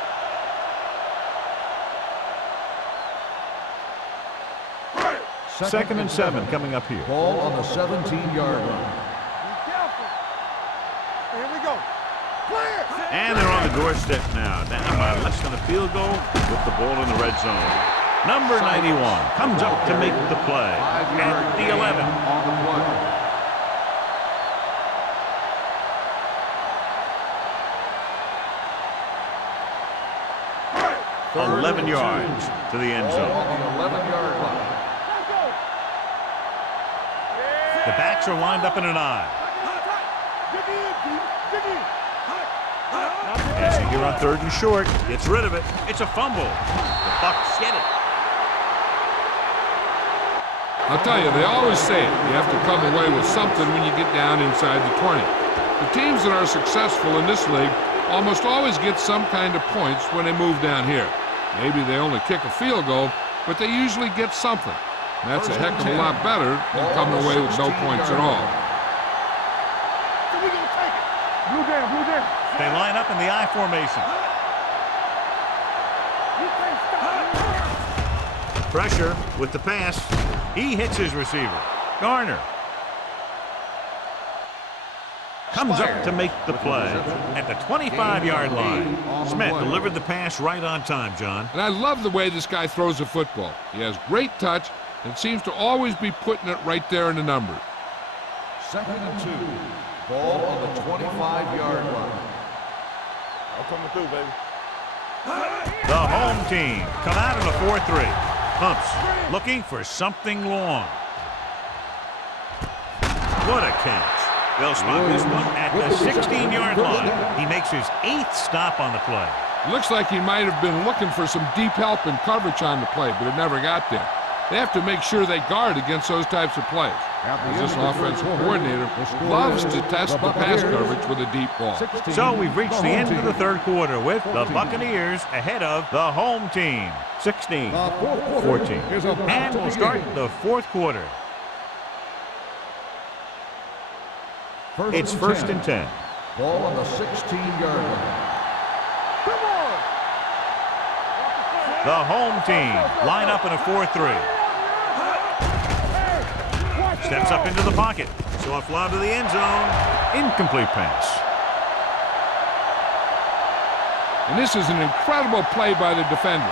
Second and 7 coming up here. Ball on the 17-yard line. Be careful. Here we go. Clear. And they're on the doorstep now, down by less than a field goal with the ball in the red zone. Number 91 comes up to make the play at the 11. On the play. 11 yards to the end Ball zone. on the 11-yard line. The backs are lined up in an I. Passing here on 3rd and short. Gets rid of it. It's a fumble. The Bucs get it. I'll tell you, they always say it. You have to come away with something when you get down inside the 20. The teams that are successful in this league almost always get some kind of points when they move down here. Maybe they only kick a field goal, but they usually get something. And that's a heck of a lot better than coming away with no points at all. We're going to take it. Blue down, blue down. They line up in the I formation. You can't stop. Pressure with the pass. He hits his receiver. Garner comes up to make the play at the 25-yard line. Smith delivered the pass right on time, John. And I love the way this guy throws the football. He has great touch and seems to always be putting it right there in the numbers. 2nd and 2. Ball on the 25-yard line. I'm coming through, baby. The home team come out in a 4-3. Pumps looking for something long. What a catch. They'll spot this one at the 16-yard line. He makes his 8th stop on the play. Looks like he might have been looking for some deep help and coverage on the play, but it never got there. They have to make sure they guard against those types of plays. As this offensive coordinator loves to test the pass coverage with a deep ball. So we've reached the end of the 3rd quarter with the Buccaneers ahead of the home team, 16-14. And we'll start the 4th quarter. It's first and 10. Ball on the 16-yard line. Come on. The home team line up in a 4-3. Steps up into the pocket. Soft lob to the end zone. Incomplete pass. And this is an incredible play by the defender.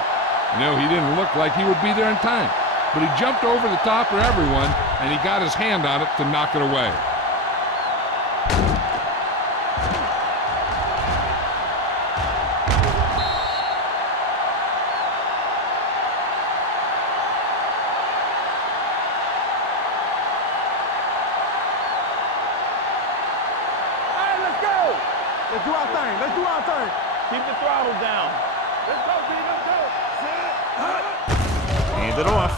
You know, he didn't look like he would be there in time, but he jumped over the top of everyone, and he got his hand on it to knock it away. Let's do our thing. Let's do our thing. Keep the throttle down. Let's go, B. Let's go. Hand it off.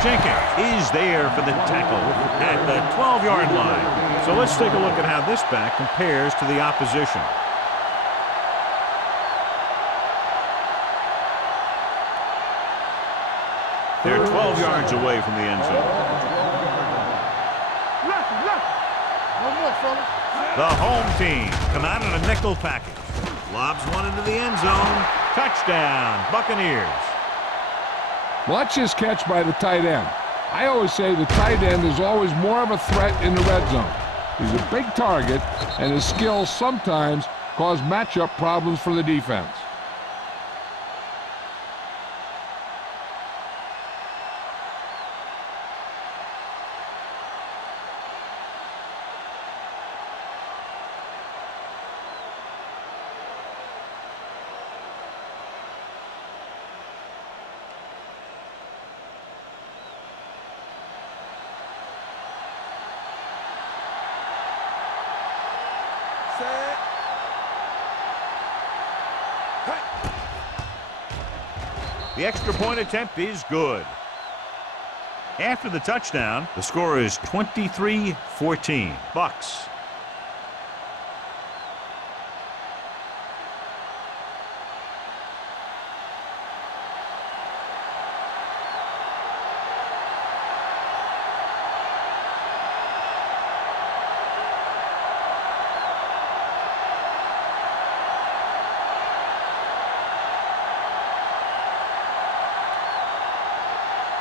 Jenkins is there for the tackle at the 12-yard line. So let's take a look at how this back compares to the opposition. They're 12 yards away from the end zone. Left. One more, fellas. The home team come out in a nickel package. Lobs one into the end zone. Touchdown, Buccaneers. Watch this catch by the tight end. I always say the tight end is always more of a threat in the red zone. He's a big target, and his skills sometimes cause matchup problems for the defense. The extra point attempt is good. After the touchdown, the score is 23-14. Bucks.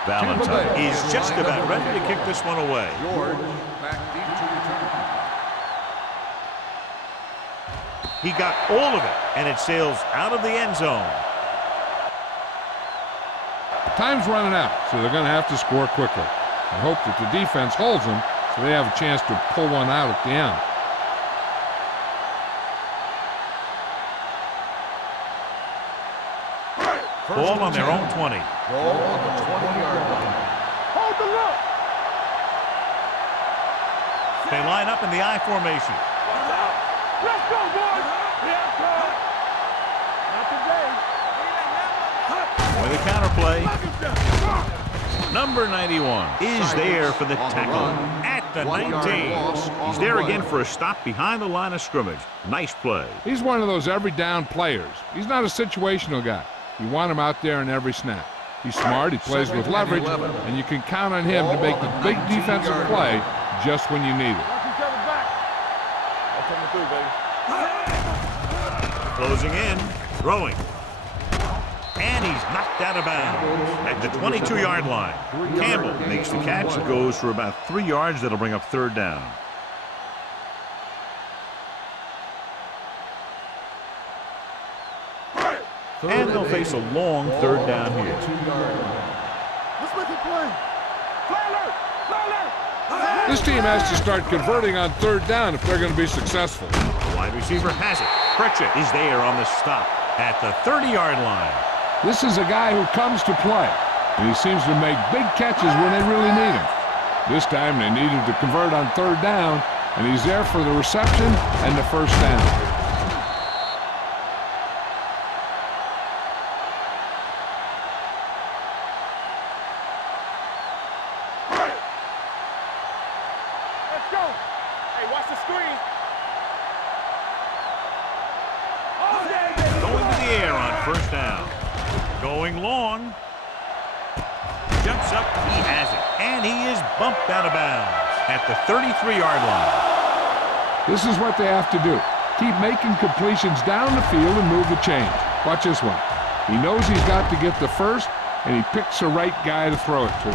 Valentine is just about ready to kick this one away. George back deep to return. He got all of it, and it sails out of the end zone. Time's running out, so they're going to have to score quickly. I hope that the defense holds them so they have a chance to pull one out at the end. Ball on their own 20. Ball on the 20-yard line. Hold the look. They line up in the I formation. Let's go, boys. Yeah, good. Not today. With a counterplay. Number 91 is there for the tackle at the 19. He's there again for a stop behind the line of scrimmage. Nice play. He's one of those every down players. He's not a situational guy. You want him out there in every snap. He's smart, he plays with leverage, and you can count on him to make the big defensive play just when you need it. Watch each other back. That's coming through, baby. Closing in, throwing. And he's knocked out of bounds at the 22-yard line. Campbell makes the catch and goes for about 3 yards. That'll bring up third down. And they'll face a long third down here. Let's make it play. Play. This team has to start converting on third down if they're going to be successful. The wide receiver has it. Pritchett is there on the stop at the 30-yard line. This is a guy who comes to play, and he seems to make big catches when they really need him. This time they needed to convert on third down, and he's there for the reception and the first down. Let's go. Hey, watch the screen. Going to the air on first down. Going long. Jumps up. He has it. And he is bumped out of bounds at the 33-yard line. This is what they have to do. Keep making completions down the field and move the chains. Watch this one. He knows he's got to get the first, and he picks the right guy to throw it to.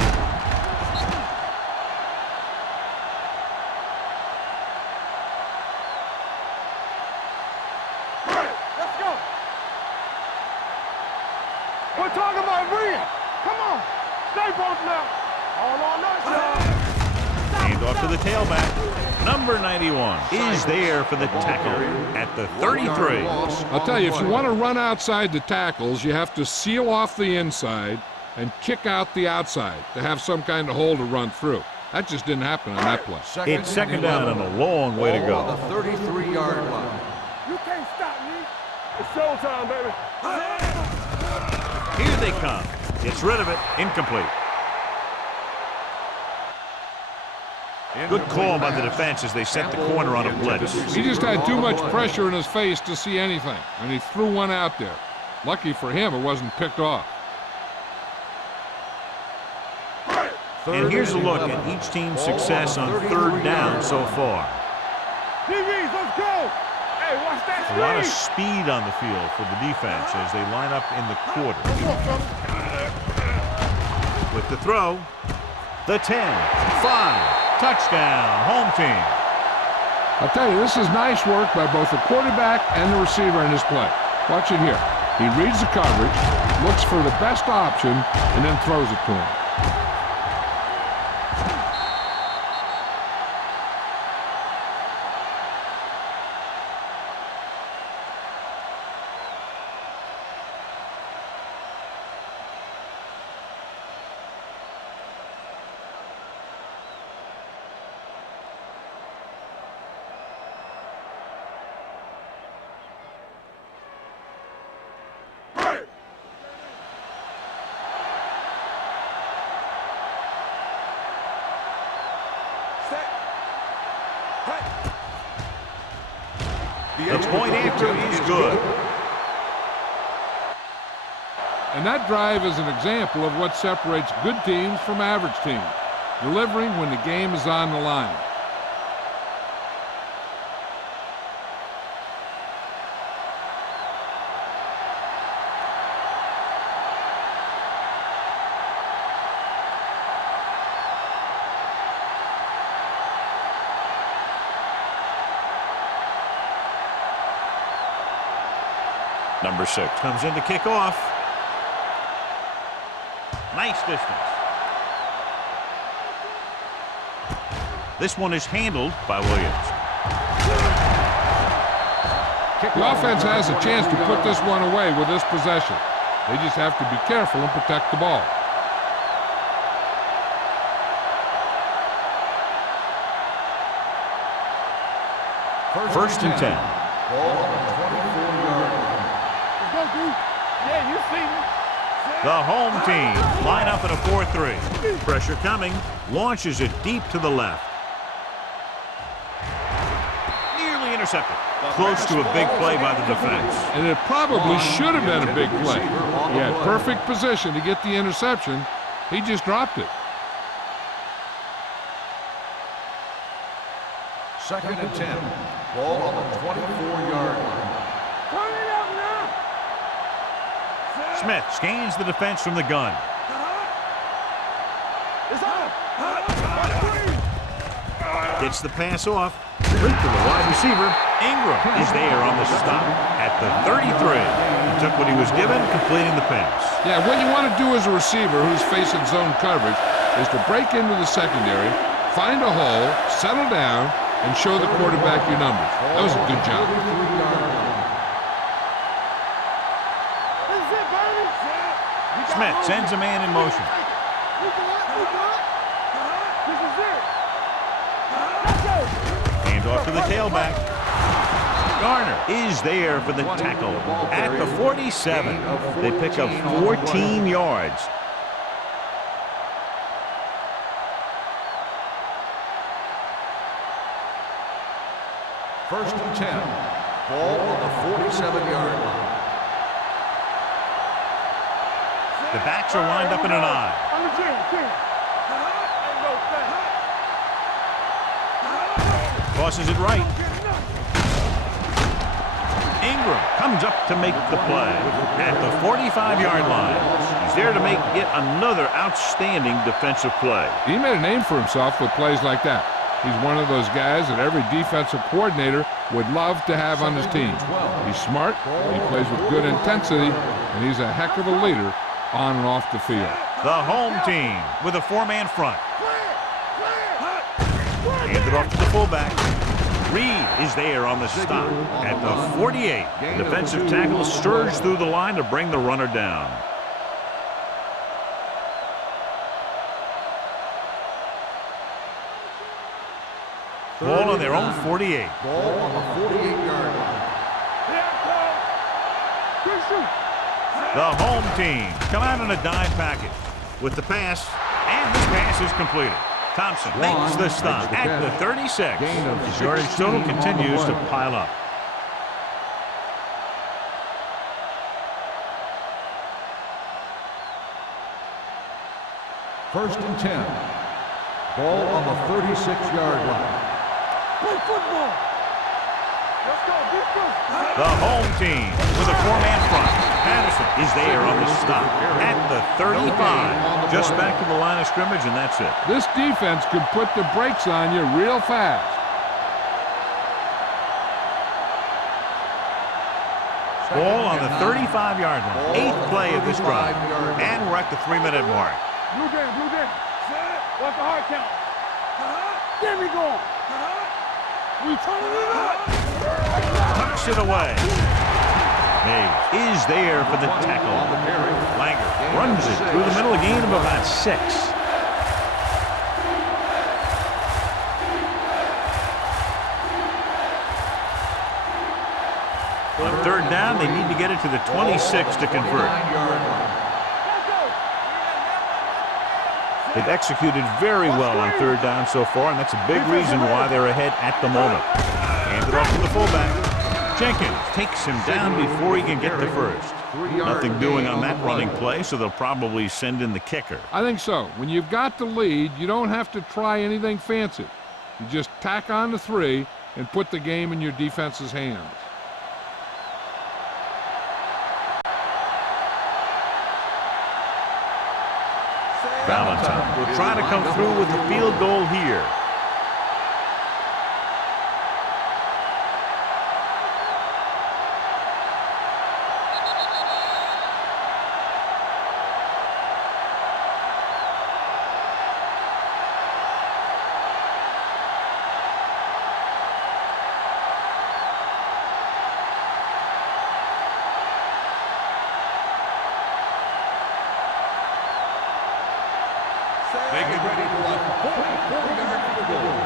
Let's go. We're talking about Rhea. Come on. Stay both now. All on us, y'all. Hand off to the tailback. Number 91 is there for the tackle at the 33. I'll tell you, if you want to run outside the tackles, you have to seal off the inside and kick out the outside to have some kind of hole to run through. That just didn't happen on that play. It's second down and a long way to Ball on go. the 33-yard line. You can't stop me. It's showtime, baby. Here they come. Gets rid of it. Incomplete. Good call by the defense as they set the corner on a blitz. He just had too much pressure in his face to see anything, and he threw one out there. Lucky for him, it wasn't picked off. And here's a look at each team's success on third down so far. DBs, let's go. Hey, watch that A lot of speed on the field for the defense as they line up in the quarter. With the throw, the 10, 5, touchdown, home team. I'll tell you, this is nice work by both the quarterback and the receiver in this play. Watch it here. He reads the coverage, looks for the best option, and then throws it to him. The point after is good. And that drive is an example of what separates good teams from average teams. Delivering when the game is on the line. Number 6 comes in to kick off. Nice distance. This one is handled by Williams. The offense has a chance to put this one away with this possession. They just have to be careful and protect the ball. First and 10. Ball on the 24-yard line. Let's go, dude. Yeah, you see me. The home team line up in a 4-3. Pressure coming. Launches it deep to the left. Nearly intercepted. Close to a big play by the defense. And it probably should have been a big play. He had perfect position to get the interception. He just dropped it. Second and 10. Ball on the 24-yard line. Turn it up now. Smith scans the defense from the gun. It's up. Gets the pass off. Right to the wide receiver. Ingram is there on the stop at the 33. He took what he was given, completing the pass. Yeah, what you want to do as a receiver who's facing zone coverage is to break into the secondary, find a hole, settle down, and show the quarterback your numbers. That was a good job. Smith sends a man in motion. Hand off to the tailback. Garner is there for the tackle at the 47. They pick up 14 yards. First and 10. Ball on the 47-yard line. The backs are lined up in an I. On the 10. Tosses it right. Ingram comes up to make the play at the 45-yard line. He's there to make yet another outstanding defensive play. He made a name for himself with plays like that. He's one of those guys that every defensive coordinator would love to have on his team. He's smart, he plays with good intensity, and he's a heck of a leader on and off the field. The home team with a 4-man front. Handed off to the fullback. Reed is there on the stop at the 48. The defensive tackle surged through the line to bring the runner down. Ball on their own 48. Ball on the 48-yard line. The home team come out in a dime package with the pass, and this pass is completed. Thompson makes the stop at the 36. His yardage total continues to pile up. First and 10. Ball on the 36-yard line. Play football. Let's go, defense. The home team with a 4-man front. Patterson is there on the stop at the 35. Just back to the line of scrimmage, and that's it. This defense can put the brakes on you real fast. on the 35-yard line. 8th play of this drive. And we're at the 3-minute mark. Blue game, blue game. What's the hard count? There we go. We turning it up. Tucks it away. Mays is there for the tackle. Langer runs it through the middle, a gain of about 6. On 3rd down, they need to get it to the 26 to convert. They've executed very well on 3rd down so far, and that's a big reason why they're ahead at the moment. Hands it off to the fullback. Jenkins takes him down before he can get to first. Nothing doing on that running play, so they'll probably send in the kicker. I think so. When you've got the lead, you don't have to try anything fancy. You just tack on the 3 and put the game in your defense's hands. Valentine will try to come through with the field goal here. They get ready for a 44-yard field goal.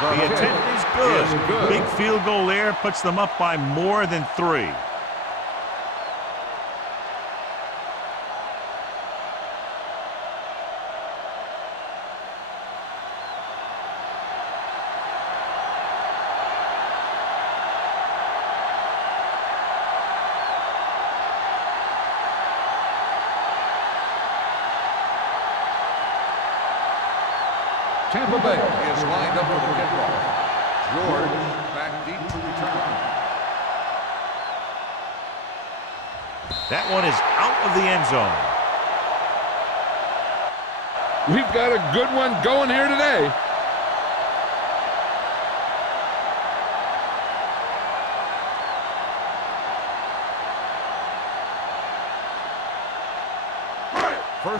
The intent is good. Big field goal there puts them up by more than 3. Tampa Bay is lined up for the kickoff. George back deep to return. That one is out of the end zone. We've got a good one going here today.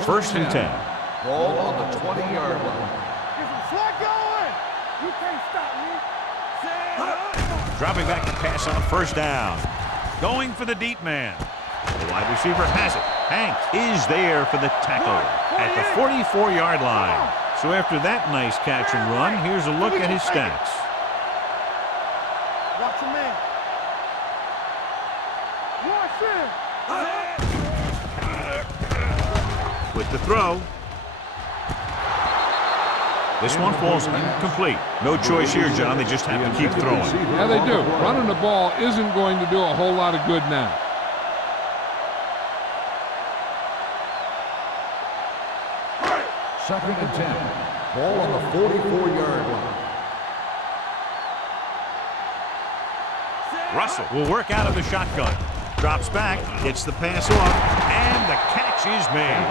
First and 10. Ball on the 20-yard line. Get some slack going. You can't stop me. Dropping back to pass on 1st down. Going for the deep man. The wide receiver has it. Hank is there for the tackle at the 44-yard line. So after that nice catch and run, here's a look at his stats. Watch your man. Watch him. With the throw. This one falls incomplete. No choice here, John. They just have to keep throwing. Yeah, they do. Running the ball isn't going to do a whole lot of good now. Second and 10. Ball on the 44-yard line. Russell will work out of the shotgun. Drops back, gets the pass off, and the catch is made.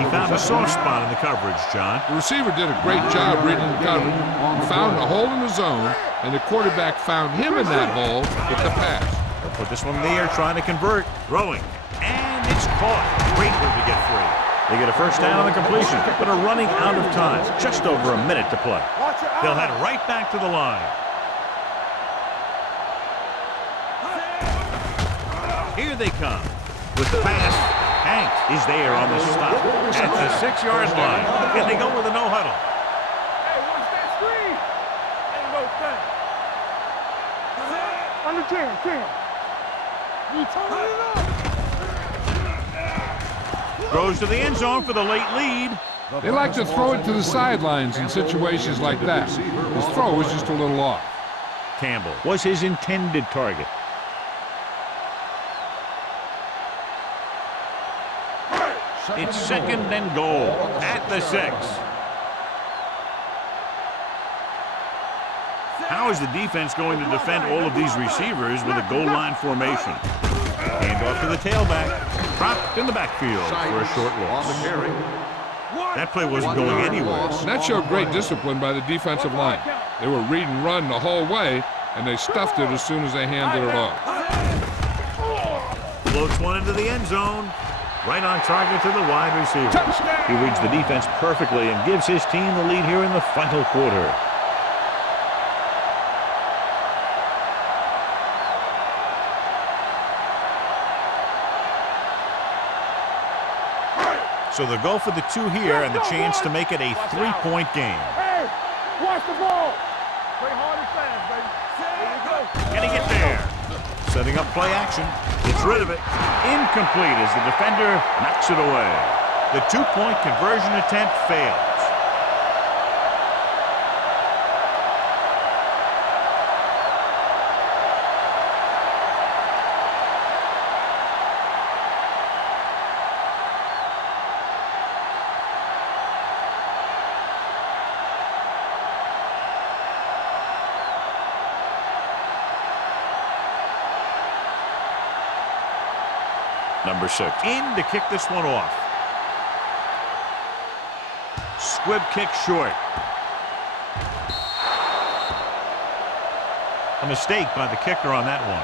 He found a soft spot in the coverage, John. The receiver did a great job reading the coverage. He found a hole in the zone, and the quarterback found him in that hole with the pass. They'll put this one in the air, trying to convert. Throwing, and it's caught. Great move to get free. They get a 1st down on the completion, but are running out of time. Just over a minute to play. They'll head right back to the line. Here they come. With the pass, Hank is there on the stop at the 6-yard line. And they go with a no-huddle. Hey, watch that screen. Ain't no thing. Under 10. You turning it up. Throws to the end zone for the late lead. They like to throw it to the sidelines in situations like that. His throw was just a little off. Campbell was his intended target. It's 2nd and goal at the 6. How is the defense going to defend all of these receivers with a goal line formation? Hand off to the tailback. Dropped in the backfield for a short loss. That play wasn't going anywhere. And that showed great discipline by the defensive line. They were read and run the whole way, and they stuffed it as soon as they handed it off. Floats one into the end zone. Right on target to the wide receiver. He reads the defense perfectly and gives his team the lead here in the final quarter. So they'll go for the 2 here and the chance to make it a 3-point game. Hey, watch the ball. Play hard and fast, baby. There you go. Getting it there. Setting up play action. Gets rid of it. Incomplete as the defender knocks it away. The 2-point conversion attempt fails. Number 6 in to kick this one off. Squib kick short. A mistake by the kicker on that one.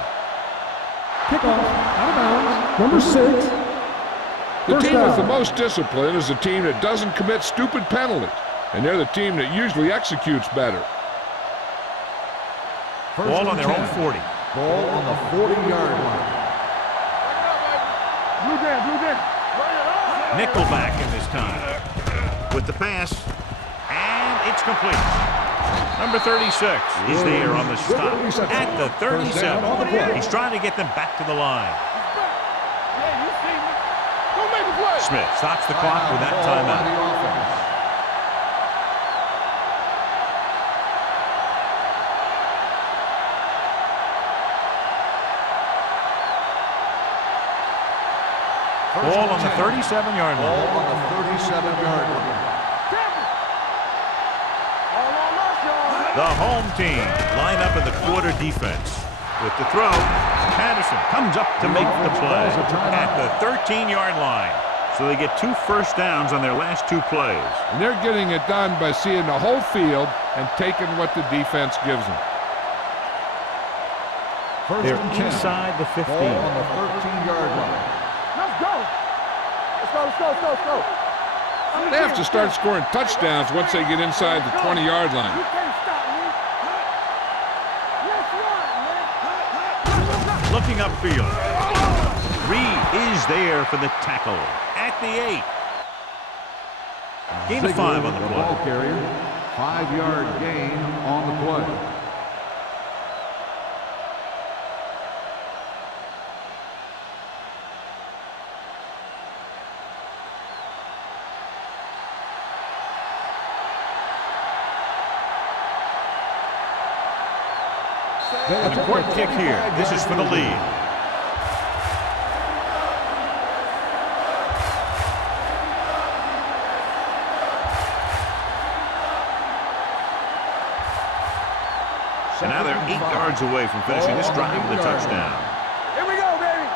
Kickoff, out of bounds, number 6. The First team with the down. most discipline is the team that doesn't commit stupid penalties, and they're the team that usually executes better. Ball on their own 40. Ball on the 40-yard line. Blue down, blue down. Nickelback in this time. With the pass. And it's complete. Number 36 is there on the stop at the 37. He's trying to get them back to the line. Yeah, you see me. Don't make a play. Smith stops the clock with that timeout. Ball on the 37-yard line. Ball on the 37-yard line. All on us, y'all. The home team line up in the quarter defense. With the throw, Patterson comes up to make the play at the 13-yard line. So they get 2 first downs on their last 2 plays. And they're getting it done by seeing the whole field and taking what the defense gives them. They're inside the 15. Ball on the 13-yard line. Let's go. Let's go, let's go, let's go, let's go. They have to start scoring touchdowns once they get inside the 20-yard line. You can't stop me. Let's run, man. Looking upfield. Reed is there for the tackle at the 8. Gain of 5 on the ball play. carrier. 5-yard gain on the play. And a court kick here. This is for the lead. And now they're 8 yards away from finishing this drive with a touchdown. Here we go, baby.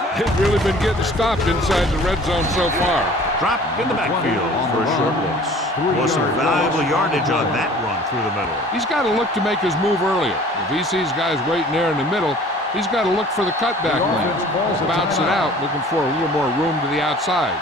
Let's go. They've really been getting stopped inside the red zone so far. Drop in the backfield for a short loss. Well, some valuable yardage on that run through the middle. He's got to look to make his move earlier. If he sees guys waiting there in the middle, he's got to look for the cutback lane. Bounce it out, looking for a little more room to the outside.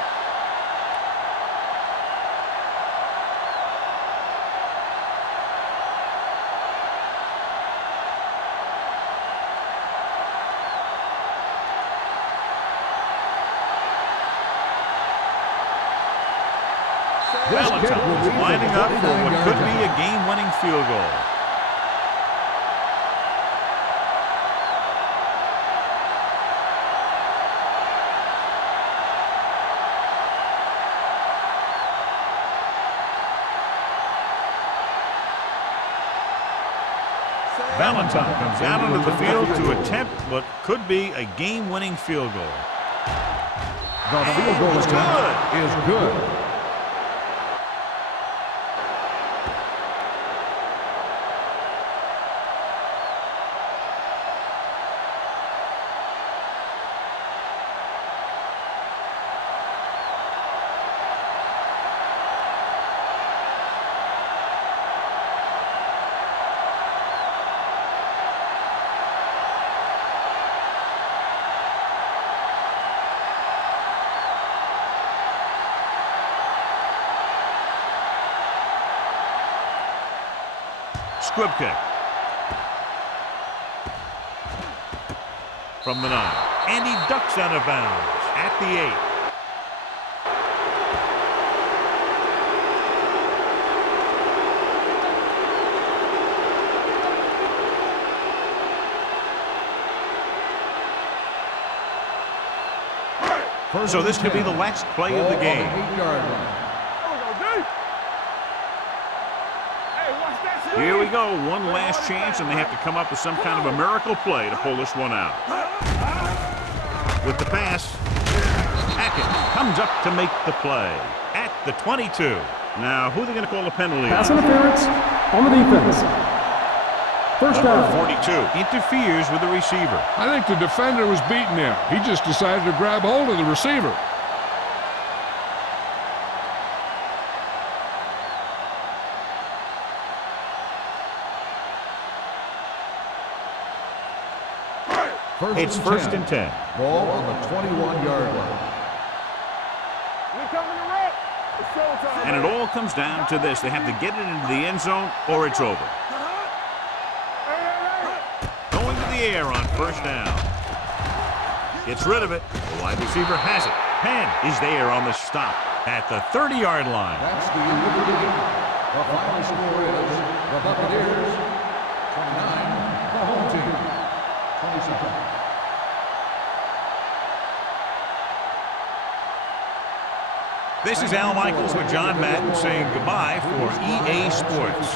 Valentine is lining up for what could be a game-winning field goal. Valentine comes out onto the field to attempt what could be a game-winning field goal. The field goal attempt is good. Squib kick. From the 9. And he ducks out of bounds at the 8. So this could be the last play of the game. Here we go. One last chance, and they have to come up with some kind of a miracle play to pull this one out. With the pass, Hackett comes up to make the play at the 22. Now, who are they going to call a penalty Pass on? interference on the defense. First Number down. 42 interferes with the receiver. I think the defender was beaten there. He just decided to grab hold of the receiver. It's first and 10. Ball on the 21-yard line. And it all comes down to this. They have to get it into the end zone or it's over. Going to the air on first down. Gets rid of it. The wide receiver has it. Penn is there on the stop at the 30-yard line. That's the end of the game. The final score is the Buccaneers 29, the home team 27. This is Al Michaels with John Madden saying goodbye for EA Sports.